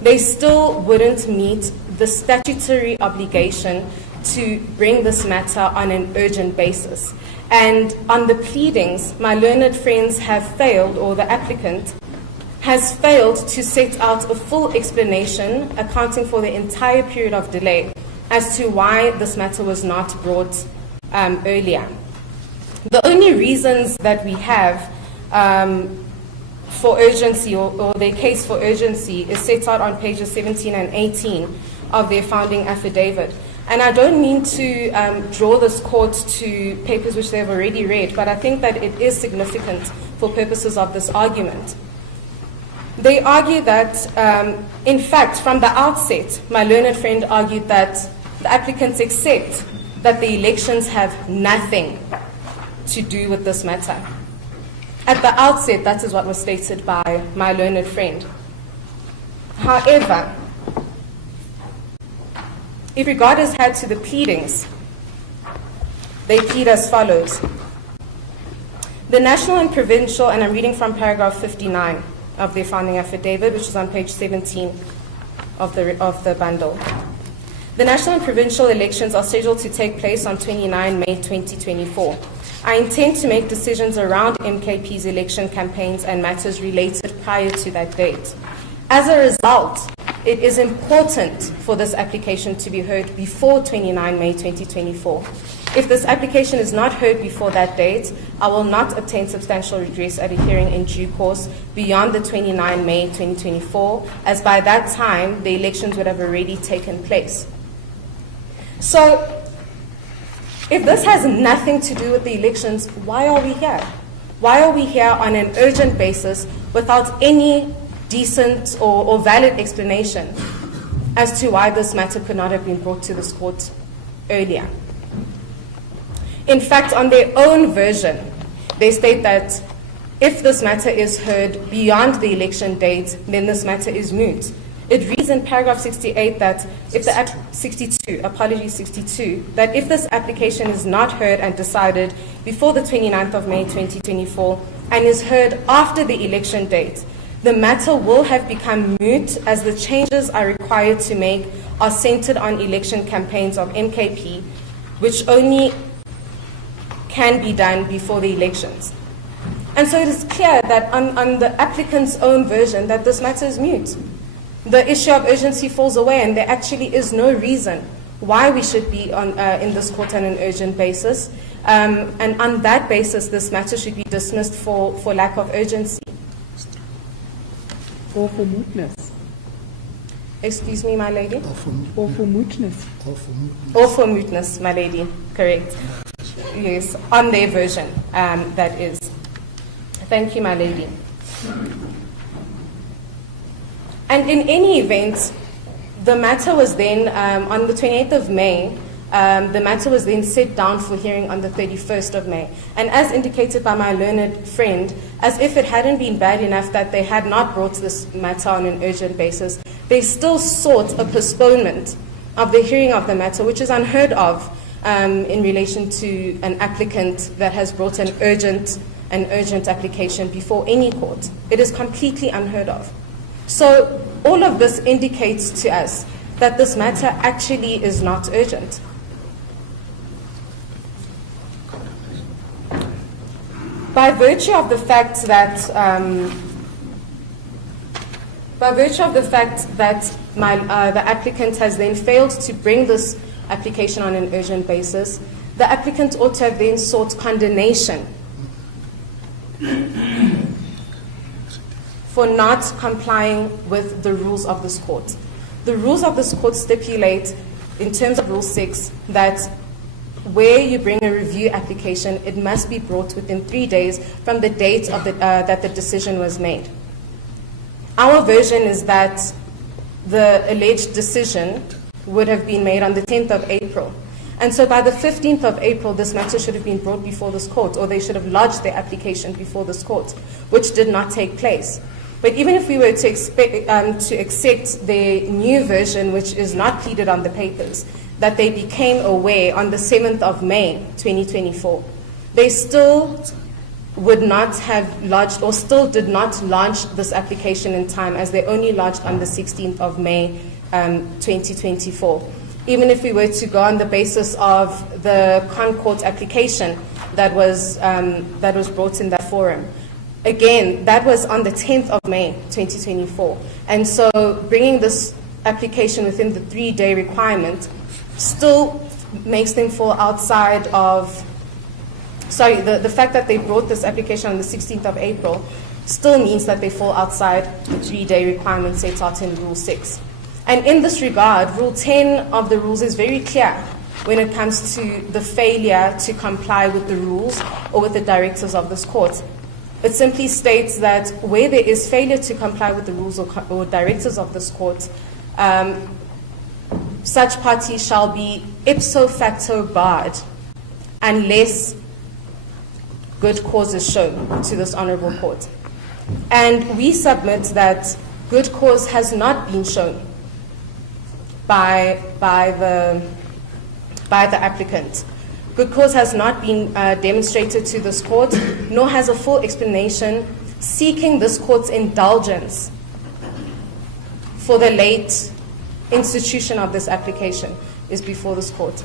they still wouldn't meet the statutory obligation to bring this matter on an urgent basis. And on the pleadings, my learned friends have failed, or the applicant has failed to set out a full explanation accounting for the entire period of delay as to why this matter was not brought earlier. The only reasons that we have for urgency, or their case for urgency, is set out on pages 17 and 18 of their founding affidavit. And I don't mean to draw this court to papers which they've already read, but I think that it is significant for purposes of this argument. They argue that, in fact, from the outset, my learned friend argued that the applicants accept that the elections have nothing to do with this matter. At the outset, that is what was stated by my learned friend. However, if regard is had to the pleadings, they plead as follows. The national and provincial, and I'm reading from paragraph 59 of their founding affidavit, which is on page 17 of the bundle. The national and provincial elections are scheduled to take place on 29 May 2024. I intend to make decisions around MKP's election campaigns and matters related prior to that date. As a result, it is important for this application to be heard before 29 May 2024. If this application is not heard before that date, I will not obtain substantial redress at a hearing in due course beyond the 29 May 2024, as by that time, the elections would have already taken place. So, if this has nothing to do with the elections, why are we here? Why are we here on an urgent basis without any decent or valid explanation as to why this matter could not have been brought to this court earlier? In fact, on their own version, they state that if this matter is heard beyond the election date, then this matter is moot. It reads in paragraph 68 that if the 62, that if this application is not heard and decided before the 29th of May 2024 and is heard after the election date, the matter will have become moot as the changes are required to make are centered on election campaigns of MKP, which only can be done before the elections. And so it is clear that on the applicant's own version that this matter is moot. The issue of urgency falls away, and there actually is no reason why we should be in this court on an urgent basis. And on that basis, this matter should be dismissed for lack of urgency. Or for mootness. Excuse me, my lady? Or for mootness. Or for mootness, my lady. Correct. Yes, on their version, that is. Thank you, my lady. And in any event, the matter was then, on the 28th of May, the matter was then set down for hearing on the 31st of May. And as indicated by my learned friend, as if it hadn't been bad enough that they had not brought this matter on an urgent basis, they still sought a postponement of the hearing of the matter, which is unheard of in relation to an applicant that has brought an urgent application before any court. It is completely unheard of. So all of this indicates to us that this matter actually is not urgent. By virtue of the fact that the applicant has then failed to bring this application on an urgent basis, the applicant ought to have then sought condemnation for not complying with the rules of this court. The rules of this court stipulate, in terms of Rule 6, that where you bring a review application, it must be brought within 3 days from the date of that the decision was made. Our version is that the alleged decision would have been made on the 10th of April. And so by the 15th of April, this matter should have been brought before this court, or they should have lodged their application before this court, which did not take place. But even if we were to accept the new version, which is not pleaded on the papers, that they became aware on the 7th of May 2024, they still would not have lodged, or still did not launch this application in time, as they only lodged on the 16th of May 2024. Even if we were to go on the basis of the Concord application that was brought in that forum, again, that was on the 10th of May 2024. And so bringing this application within the 3-day requirement still makes them fall outside of, the fact that they brought this application on the 16th of April still means that they fall outside the 3-day requirement set out in Rule 6. And in this regard, Rule 10 of the rules is very clear when it comes to the failure to comply with the rules or with the directives of this court. It simply states that where there is failure to comply with the rules or directives of this court, such parties shall be ipso facto barred unless good cause is shown to this honorable court. And we submit that good cause has not been shown by the applicant. Good cause has not been demonstrated to this court, nor has a full explanation seeking this court's indulgence for the late institution of this application is before this court.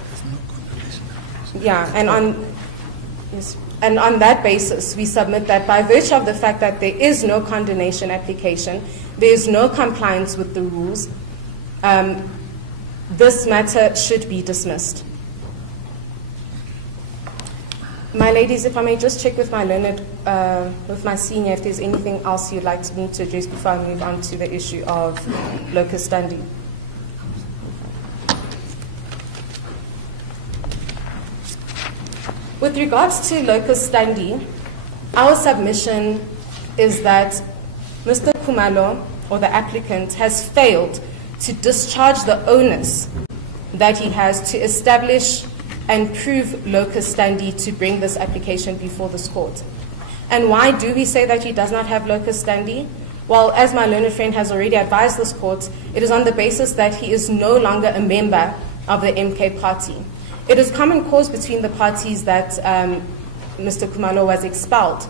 Yeah, and on that basis, we submit that by virtue of the fact that there is no condemnation application, there is no compliance with the rules, this matter should be dismissed. My ladies, if I may just check with my learned, with my senior, if there's anything else you'd like me to address before I move on to the issue of locus standi. With regards to locus standi, our submission is that Mr. Khumalo, or the applicant, has failed to discharge the onus that he has to establish and prove locus standi to bring this application before this court. And why do we say that he does not have locus standi? Well, as my learned friend has already advised this court, it is on the basis that he is no longer a member of the MK party. It is common cause between the parties that Mr. Khumalo was expelled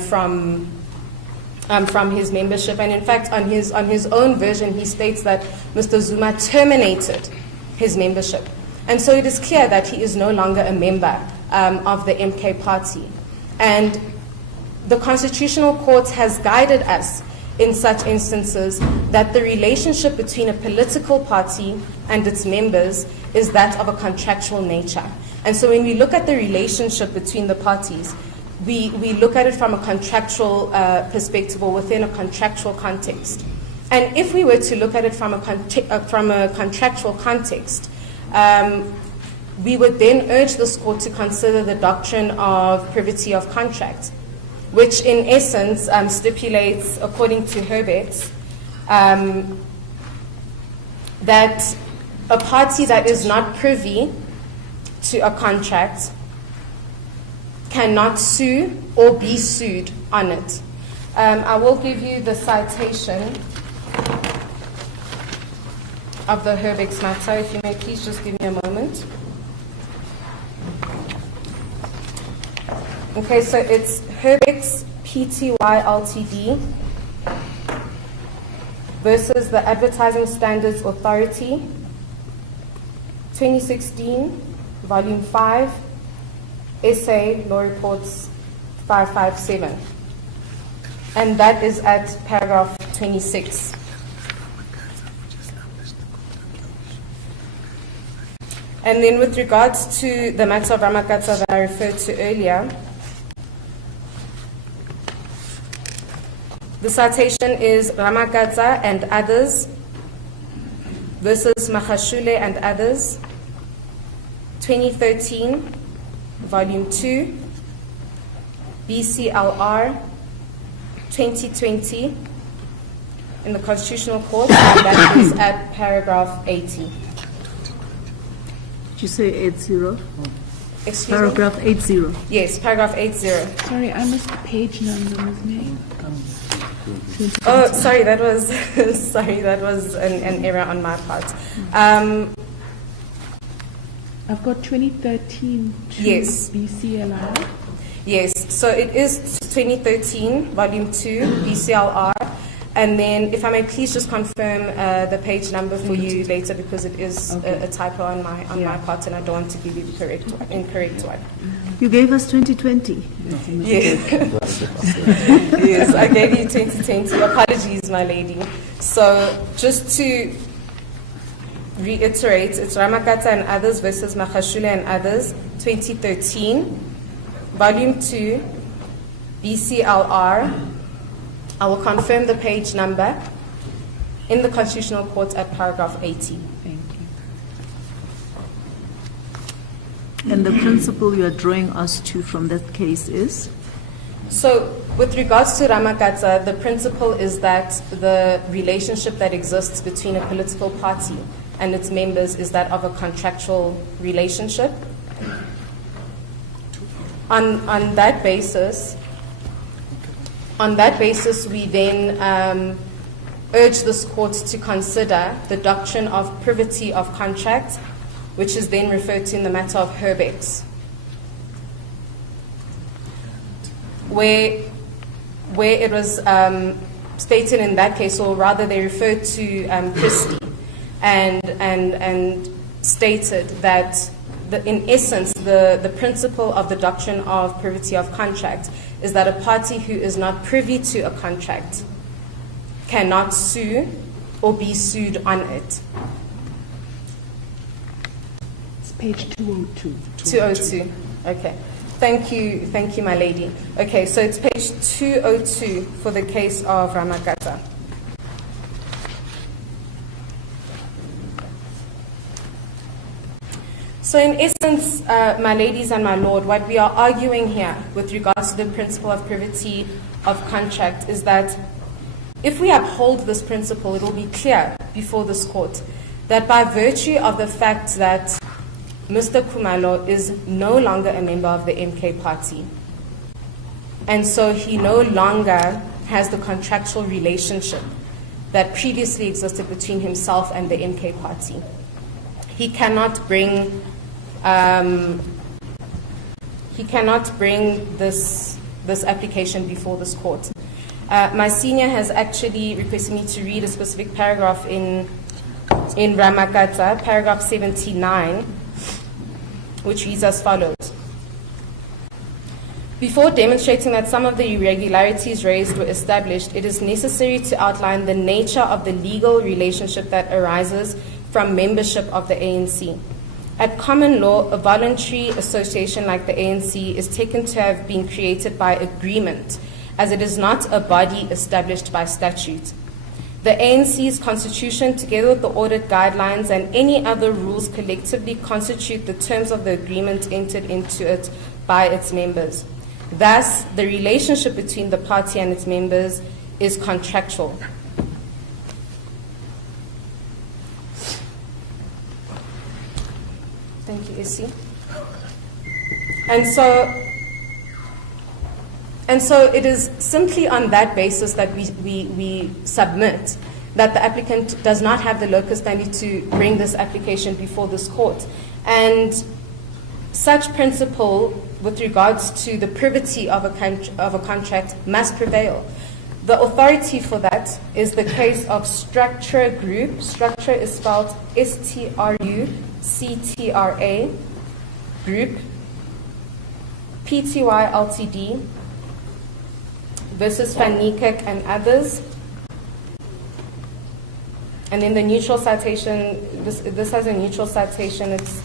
from his membership, and in fact, on his own version, he states that Mr. Zuma terminated his membership. And so it is clear that he is no longer a member of the MK party. And the Constitutional Court has guided us in such instances that the relationship between a political party and its members is that of a contractual nature. And so when we look at the relationship between the parties, we look at it from a contractual perspective, or within a contractual context. And if we were to look at it from a contractual context, we would then urge this court to consider the doctrine of privity of contract, which in essence stipulates, according to Herbert, that a party that is not privy to a contract cannot sue or be sued on it. I will give you the citation. of the Herbex matter. If you may please just give me a moment. Okay, so it's Herbex Pty Ltd versus the Advertising Standards Authority, 2016, Volume 5, Essay Law Reports 557. And that is at paragraph 26. And then with regards to the matter of Ramakatsa that I referred to earlier, the citation is Ramakatsa and others versus Mahashule and others, 2013, Volume 2, BCLR 2020 in the Constitutional Court, and that is at paragraph 80. Did you say 80? Excuse Paragraph me? 80. Yes, paragraph 80. Sorry, I missed the page number, Ms. May. Oh, sorry, that was an error on my part. I've got 2013 to Yes. BCLR. Yes, so it is 2013, Volume 2, BCLR. And then, if I may please just confirm the page number for you later, because it is a typo on my part, and I don't want to give you the incorrect one. You gave us 2020. Yes. Yes, I gave you 2020. Apologies, my lady. So, just to reiterate, it's Ramakatsa and others versus Mahashule and others, 2013, Volume 2, BCLR. I will confirm the page number in the Constitutional Court at paragraph 80. Thank you. And the principle you are drawing us to from that case is? So, with regards to Ramakatsa, the principle is that the relationship that exists between a political party and its members is that of a contractual relationship. On that basis, we then urge this court to consider the doctrine of privity of contract, which is then referred to in the matter of Herbex, where it was stated in that case, or rather they referred to Christie, and stated that in essence the principle of the doctrine of privity of contract is that a party who is not privy to a contract cannot sue or be sued on it. It's page 202. 202. Okay. Thank you, my lady. Okay, so it's page 202 for the case of Ramakatsa. So in essence, my ladies and my lord, what we are arguing here with regards to the principle of privity of contract is that if we uphold this principle, it will be clear before this court that by virtue of the fact that Mr. Khumalo is no longer a member of the MK party, and so he no longer has the contractual relationship that previously existed between himself and the MK party, he cannot bring this application before this court. My senior has actually requested me to read a specific paragraph in Ramakatsa, paragraph 79, which reads as follows. Before demonstrating that some of the irregularities raised were established, it is necessary to outline the nature of the legal relationship that arises from membership of the ANC. At common law, a voluntary association like the ANC is taken to have been created by agreement, as it is not a body established by statute. The ANC's constitution, together with the audit guidelines and any other rules, collectively constitute the terms of the agreement entered into it by its members. Thus, the relationship between the party and its members is contractual. Thank you, Issy. And so it is simply on that basis that we submit that the applicant does not have the locus standi to bring this application before this court. And such principle with regards to the privity of a contract must prevail. The authority for that is the case of Structure Group. Structure is spelled S-T-R-U-C-T-R-A Group, Pty Ltd versus Van Niekerk and others. And then the neutral citation, this has a neutral citation. It's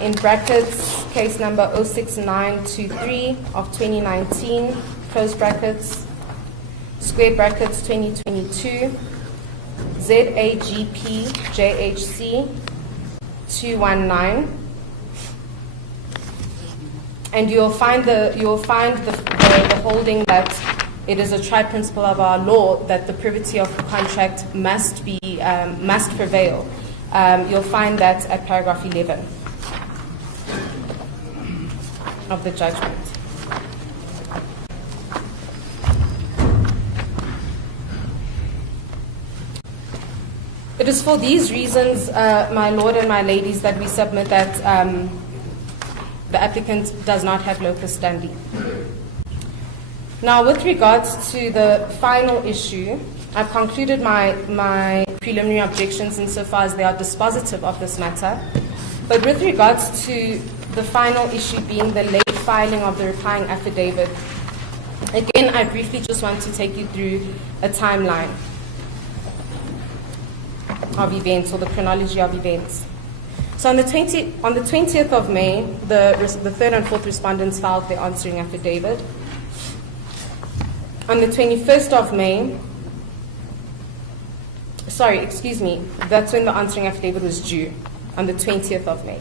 in brackets, case number 06923 of 2019, close brackets, square brackets 2022, ZAGP JHC 219. And you'll find the holding that it is a tri-principle of our law that the privity of the contract must prevail. You'll find that at paragraph 11 of the judgment. It is for these reasons, my lord and my ladies, that we submit that the applicant does not have locus standi. Now, with regards to the final issue, I've concluded my preliminary objections insofar as they are dispositive of this matter. But with regards to the final issue being the late filing of the replying affidavit, again, I briefly just want to take you through a timeline of events, or the chronology of events. So on the 20th of May, the third and fourth respondents filed their answering affidavit. On the 21st of May, that's when the answering affidavit was due, on the 20th of May.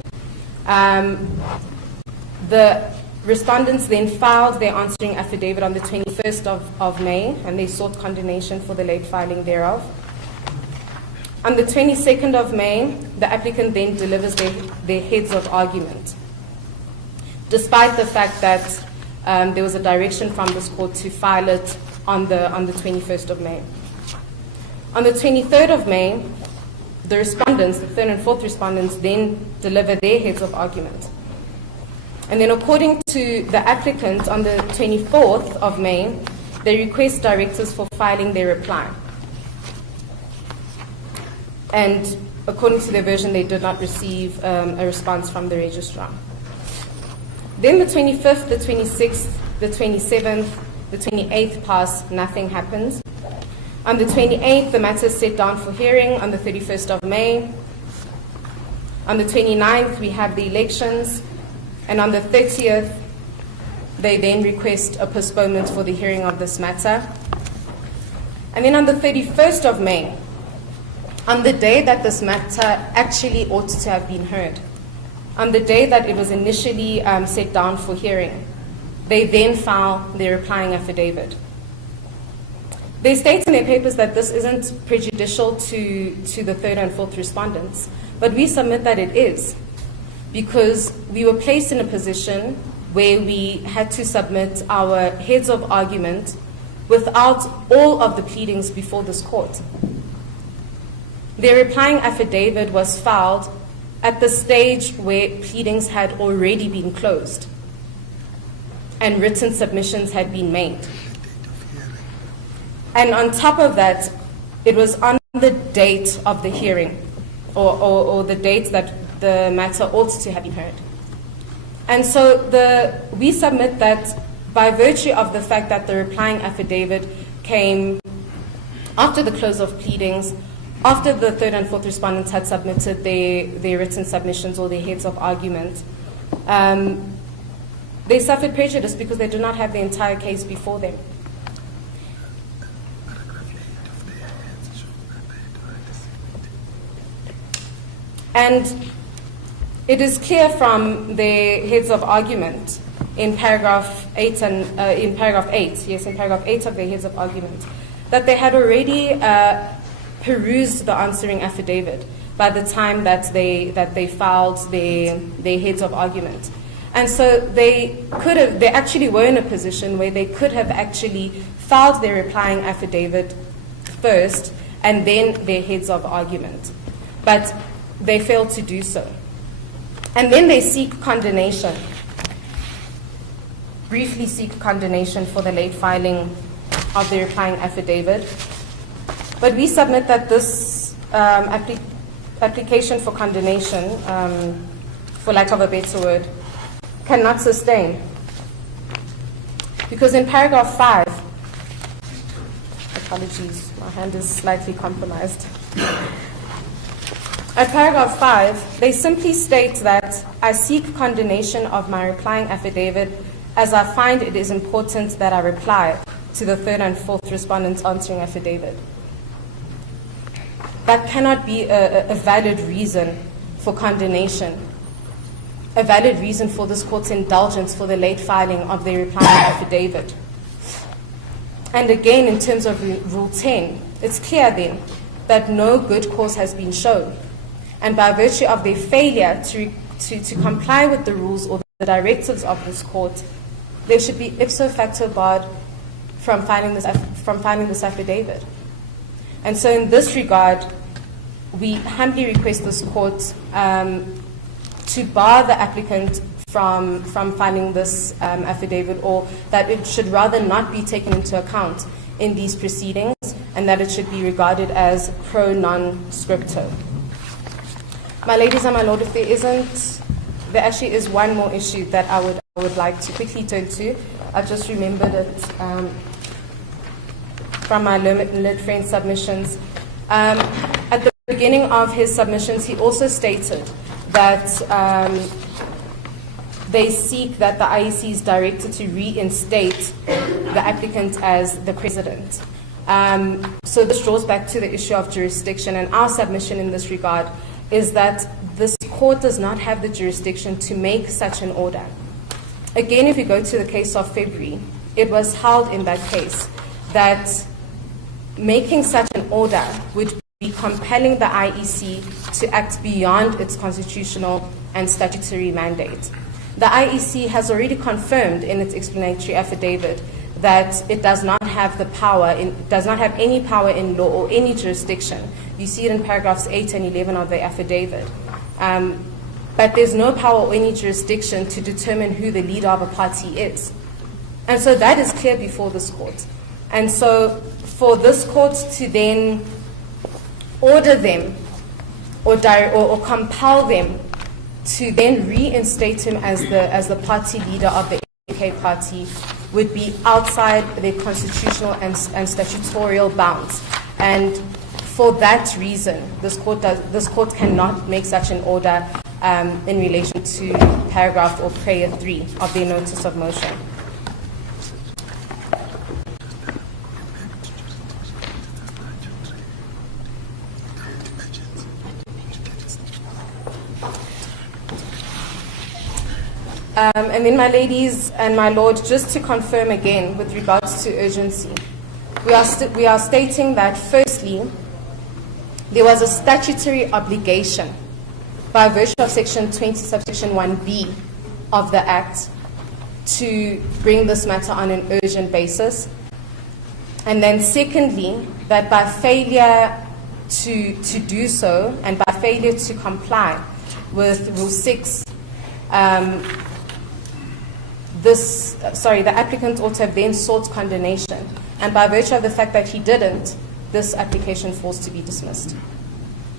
The respondents then filed their answering affidavit on the 21st of May, and they sought condonation for the late filing thereof. On the 22nd of May, the applicant then delivers their heads of argument, despite the fact that there was a direction from this court to file it on the 21st of May. On the 23rd of May, the respondents, the third and fourth respondents, then deliver their heads of argument. And then according to the applicant, on the 24th of May, they request directives for filing their reply. And according to their version, they did not receive a response from the registrar. Then the 25th, the 26th, the 27th, the 28th pass, nothing happens. On the 28th, the matter is set down for hearing on the 31st of May. On the 29th, we have the elections. And on the 30th, they then request a postponement for the hearing of this matter. And then on the 31st of May, on the day that this matter actually ought to have been heard, on the day that it was initially set down for hearing, they then file their replying affidavit. They state in their papers that this isn't prejudicial to the third and fourth respondents, but we submit that it is, because we were placed in a position where we had to submit our heads of argument without all of the pleadings before this court. Their replying affidavit was filed at the stage where pleadings had already been closed and written submissions had been made. And on top of that, it was on the date of the hearing, or the date that the matter ought to have been heard. And so we submit that by virtue of the fact that the replying affidavit came after the close of pleadings, after the third and fourth respondents had submitted their written submissions or their heads of argument, they suffered prejudice because they do not have the entire case before them. And it is clear from their heads of argument in paragraph 8 of their heads of argument, that they had already perused the answering affidavit by the time that they filed their heads of argument. And so they actually were in a position where they could have actually filed their replying affidavit first and then their heads of argument. But they failed to do so. And then they seek condemnation, briefly seek condemnation for the late filing of the replying affidavit. But we submit that this application for condemnation, for lack of a better word, cannot sustain. Because in paragraph 5, apologies, my hand is slightly compromised. At paragraph 5, they simply state that I seek condemnation of my replying affidavit as I find it is important that I reply to the third and fourth respondents' answering affidavit. That cannot be a valid reason for condemnation, a valid reason for this court's indulgence for the late filing of their replying affidavit. And again, in terms of Rule 10, it's clear then that no good cause has been shown. And by virtue of their failure to comply with the rules or the directives of this court, they should be ipso facto barred from filing this affidavit. And so in this regard, we humbly request this court to bar the applicant from filing this affidavit, or that it should rather not be taken into account in these proceedings, and that it should be regarded as pro non scripto. My ladies and my lord, if there actually is one more issue that I would like to quickly turn to. I just remembered it from my learned friend's submissions. At the beginning of his submissions, he also stated that they seek that the IEC is directed to reinstate the applicant as the president. So this draws back to the issue of jurisdiction, and our submission in this regard is that this court does not have the jurisdiction to make such an order. Again, if we go to the case of February, it was held in that case that making such an order would be compelling the IEC to act beyond its constitutional and statutory mandate. The IEC has already confirmed in its explanatory affidavit that it does not have the power, does not have any power in law or any jurisdiction. You see it in paragraphs 8 and 11 of the affidavit. But there's no power or any jurisdiction to determine who the leader of a party is. And so that is clear before this court. And so for this court to then order them or compel them to then reinstate him as the party leader of the AK party would be outside their constitutional and statutorial bounds. And for that reason, this court cannot make such an order in relation to paragraph or prayer 3 of their notice of motion. And then, my ladies and my lord, just to confirm again with regards to urgency, we are stating that firstly, there was a statutory obligation by virtue of section 20 subsection 1b of the Act to bring this matter on an urgent basis. And then secondly, that by failure to do so and by failure to comply with Rule 6, the applicant ought to have then sought condemnation. And by virtue of the fact that he didn't, this application falls to be dismissed.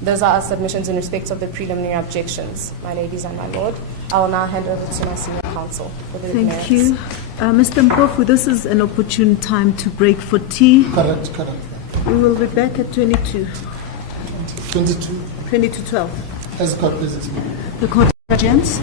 Those are our submissions in respect of the preliminary objections, my ladies and my lord. I will now hand over to my senior counsel for the merits. Thank you. Mr. Mpofu, this is an opportune time to break for tea. Correct. We will be back at 22. 22. 22:12. As God pleases. The court adjourns.